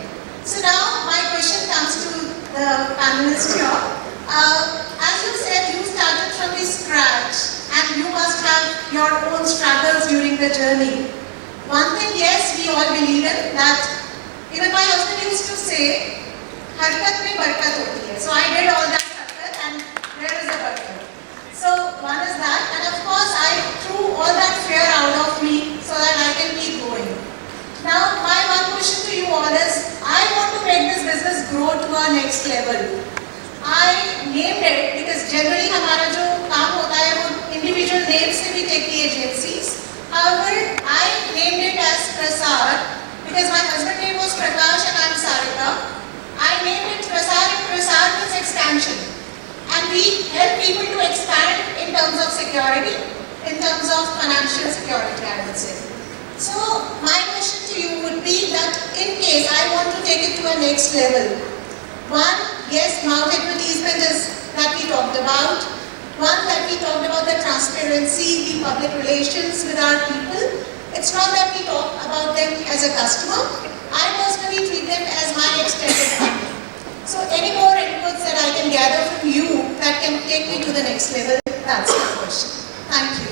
So now my question comes to the panelists here. As you said, you started from the scratch and you must have your own struggles during the journey. One thing, yes, we all believe in that. Even my husband used to say, "Harkat mein barkat hoti hai." So I did all that harkat and there is a barkat. So one is that, and of course I threw all that fear out of me so that I can keep going. Now my one question to you all is, I want to make this business grow to our next level. I named it because generally हमारा जो काम होता है वो individual names से भी take the agencies. However, I named it as Prasad because my husband's name was Prakash and I'm Sarika. I named it Prasad and Prasad means expansion. And we help people to expand in terms of security, in terms of financial security, I would say. So my question to you would be that in case I want to take it to a next level, one, yes, mouth advertisement is that we talked about. One, that we talked about the transparency, the public relations with our people. It's not that we talk about them as a customer. I personally treat them as my extended family. So any more inputs that I can gather from you that can take me to the next level, that's my question. Thank you.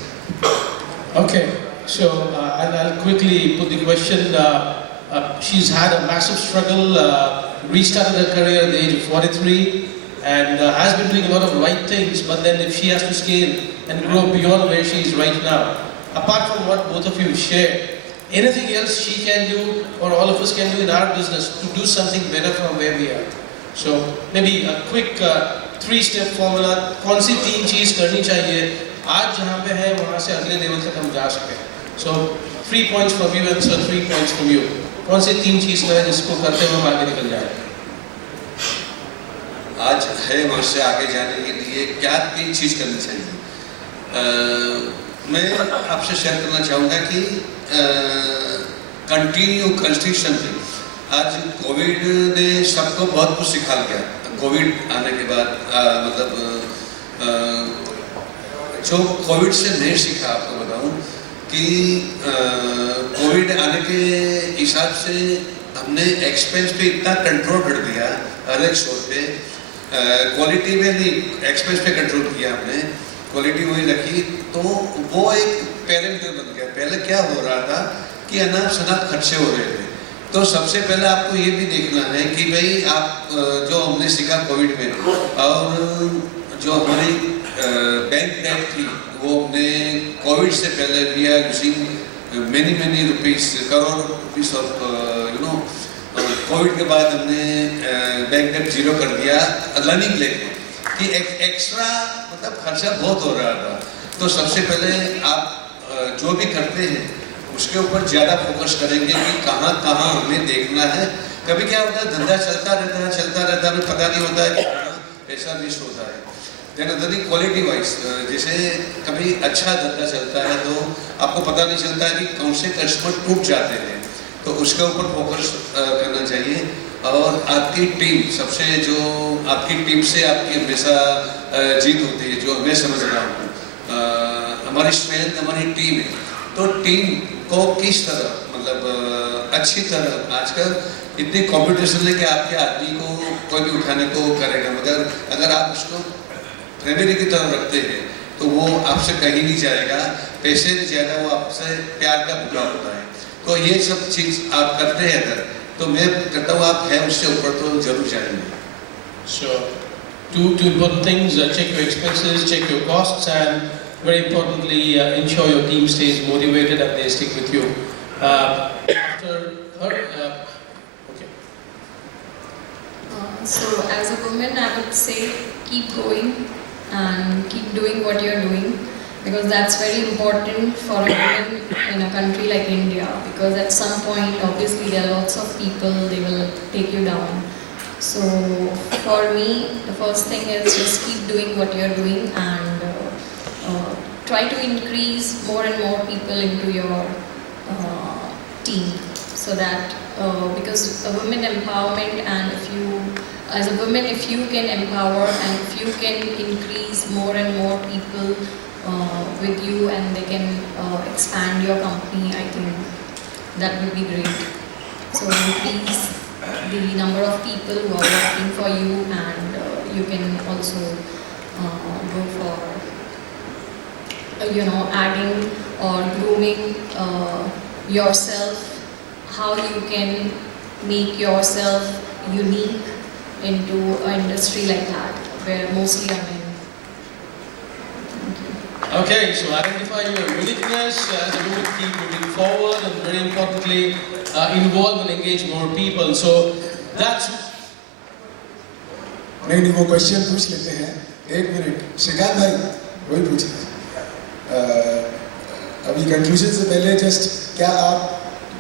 Okay, so I'll quickly put the question. She's had a massive struggle, restarted her career at the age of 43 and has been doing a lot of right things, but then if she has to scale and grow beyond where she is right now, apart from what both of you share, anything else she can do or all of us can do in our business to do something better from where we are? So maybe a quick 3-step formula, कौन सी 3 चीज़ करनी चाहिए आज जहाँ पे है वहाँ से अगले लेवल तक हम जा सकें? So 3 points from you and sir 3 points from you. कौन सी 3 चीज़ करें जिसको करते हुए हम आगे निकल जाएं? आज है वहाँ से आगे जाने के लिए क्या 3 चीज़ करनी चाहिए? मैं आपसे शेयर करना चाहूँगा कि कंटिन्यू कंसिस्टेंटली। आज कोविड ने सबको बहुत कुछ सिखा दिया। कोविड आने के बाद मतलब जो कोविड से नहीं सीखा, आपको बताऊं कि कोविड आने के हिसाब से हमने एक्सपेंस पे इतना कंट्रोल कर दिया हर एक शो पे, क्वालिटी में नहीं एक्सपेंस पे कंट्रोल किया हमने, क्वालिटी वही रखी, तो वो एक पैरामीटर बन गया। पहले क्या हो रहा था कि अनाप शनाप खर्चे हो रहे थे, तो सबसे पहले आपको ये भी देखना है कि भाई आप जो हमने सीखा कोविड में, और जो हमारी बैंक डेट थी वो हमने कोविड से पहले we are using many rupees, crore rupees of Covid के बाद हमने बैंक डेट 0 कर दिया लर्निंग लेके कि एक्स्ट्रा मतलब खर्चा बहुत हो रहा था। तो सबसे पहले आप जो भी करते हैं उसके ऊपर ज़्यादा फोकस करेंगे कि कहाँ हमें देखना है। कभी क्या होता है धंधा चलता रहता है, हमें पता नहीं होता है कि पैसा मिस होता है। देन क्वालिटी वाइज जैसे कभी अच्छा धंधा चलता है तो आपको पता नहीं चलता है कि कौन से कस्टमर टूट जाते हैं, तो उसके ऊपर फोकस करना चाहिए। और आपकी टीम सबसे, जो आपकी टीम से आपकी हमेशा जीत होती है, जो मैं समझ रहा हूँ हमारी स्ट्रेंथ हमारी टीम है। तो टीम को किस तरह मतलब अच्छी तरह, आजकल इतनी कॉम्पिटिशन है कि आपके आदमी को कोई भी उठाने को करेगा, मगर अगर आप उसको फैमिली की तरह रखते हैं तो वो आपसे कहीं नहीं जाएगा। पैसे से ज़्यादा वो आपसे प्यार का बुरा होता है। तो ये सब चीज़ आप करते हैं अगर, तो मैं कहता हूँ आप है उससे ऊपर तो जरूर जाएंगे। So, two important things: check your expenses, check your costs, and very importantly, ensure your team stays motivated and they stick with you. After her, okay. So, as a woman, I would say keep going and keep doing what you're doing, because that's very important for a woman in a country like India, because at some point obviously there are lots of people, they will take you down. So for me the first thing is just keep doing what you're doing and try to increase more and more people into your team, so that because a women empowerment, and if you as a woman, if you can empower and if you can increase more and more people with you and they can expand your company, I think that would be great. So increase the number of people who are working for you, and you can also go for adding or grooming yourself, how you can make yourself unique into an industry like that, where mostly are men. Okay, so identify your uniqueness as a woman, keep moving forward, and very importantly, involve and engage more people. So that's. नहीं वो question पूछ लेते हैं। 1 minute, Shrikant भाई वही पूछे। अभी conclusion से पहले जस्ट, क्या आप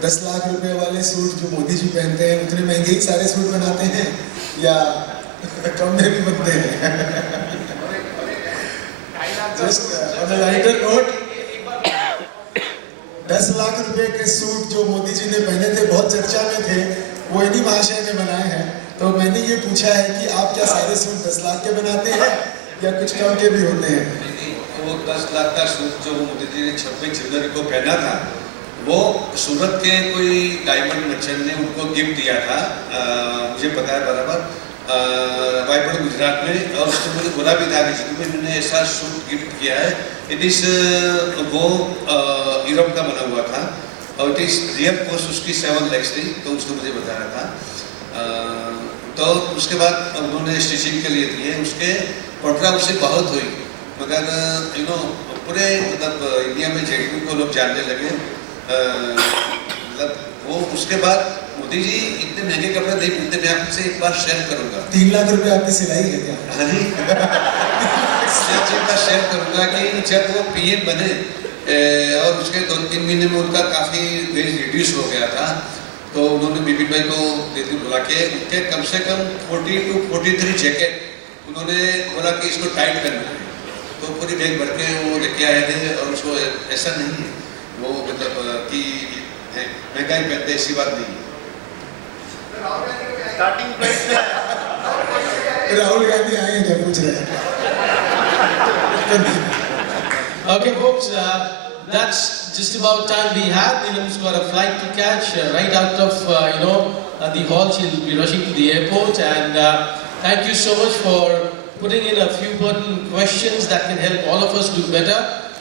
10 लाख रुपए वाले सूट जो मोदी जी पहनते हैं उतने महंगे ही सारे सूट बनाते हैं या कम में भी बनते हैं? Just on a lighter note, 10 lakh रुपए के सूट जो मोदी जी ने पहने थे, बहुत चर्चा में थे, वो इन्हीं महाशय ने बनाए हैं। तो मैंने ये पूछा है कि आप क्या सारे सूट 10 लाख के बनाते हैं या कुछ कम के भी होते हैं? वो 10 लाख का सूट जो मोदी जी ने 26 जनवरी को पहना था, वो सूरत के कोई डायमंड मर्चेंट ने उनको गिफ्ट दिया था, मुझे पता है बराबर, वाइब्रेंट गुजरात में। और उसने मुझे बोला भी था कि जितने मैंने ऐसा सूट गिफ्ट किया है, इट इज़ वो यूरोप का बना हुआ था और इट इज़ रियल कॉस्ट उसकी 7 लाख थी, तो उसने मुझे बताया था। तो उसके बाद उन्होंने स्टिचिंग के लिए दिए, उसके कॉन्ट्रा उससे बहुत हुई, मगर पूरे मतलब इंडिया में JET को लोग जानने लगे। मतलब वो उसके बाद मोदी जी इतने महंगे कपड़े नहीं पहनते, मैं आपसे एक बार शेयर करूंगा। 3 लाख रुपए आपकी सिलाई है क्या? हाँ जी। एक बार शेयर करूंगा कि जब वो PM बने और उसके 2-3 महीने में उनका काफ़ी वेज रिड्यूस हो गया था, तो उन्होंने बिपिन भाई को दिल्ली बुला के उनके कम से कम 40 to 43 जैकेट उन्होंने बोला कि इसको टाइट करना है, तो पूरी बैग भर के वो लेके आए थे। और उसको ऐसा नहीं है वो मतलब कि महंगाई पहनते, ऐसी बात नहीं है। स्टार्टिंग प्राइस राहुल गांधी आए हैं क्या पूछ रहे हैं? Okay, folks, that's just about time we have. Neelam's got a flight to catch right out of the hall. She'll be rushing to the airport, and thank you so much for putting in a few pertinent questions that can help all of us do better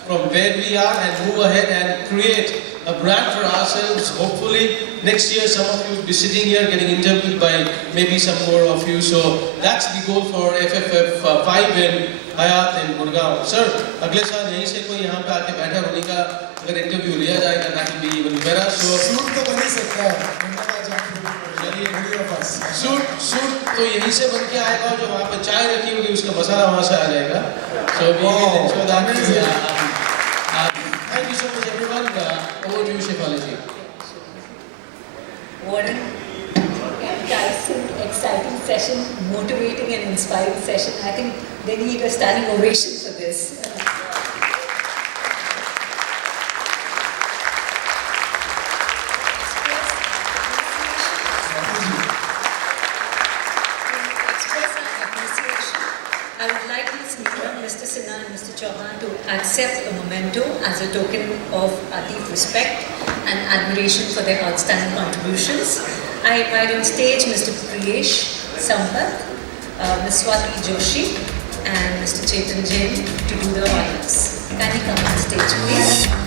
from where we are and move ahead and create a brand for ourselves. Hopefully next year some of you will be sitting here getting interviewed by maybe some more of you. So that's the goal for FFF 5 in Hayat in Gurgaon. Sir, अगले साल यहीं से कोई यहाँ पे आके बैठा होने का अगर इंटरव्यू लिया जाएगा, that will be even better. So suit तो बन ही सकता है। सूट तो यहीं से बन के आएगा, जो वहाँ पे चाय रखी होगी उसका मसाला वहाँ से आ जाएगा। So we will ensure that. Thank you so much everyone. Over to you, Shefali ji. What an enticing, exciting session, motivating and inspiring session. I think they need a standing ovation for this. I would like Ms. Neelam, Mr. Sinha and Mr. Chauhan to accept a memento as a token of our deep respect and admiration for their outstanding contributions. I invite on stage Mr. Priyesh Sampath, Ms. Swati Joshi and Mr. Chetan Jain to do the honors. Can you come on stage, please?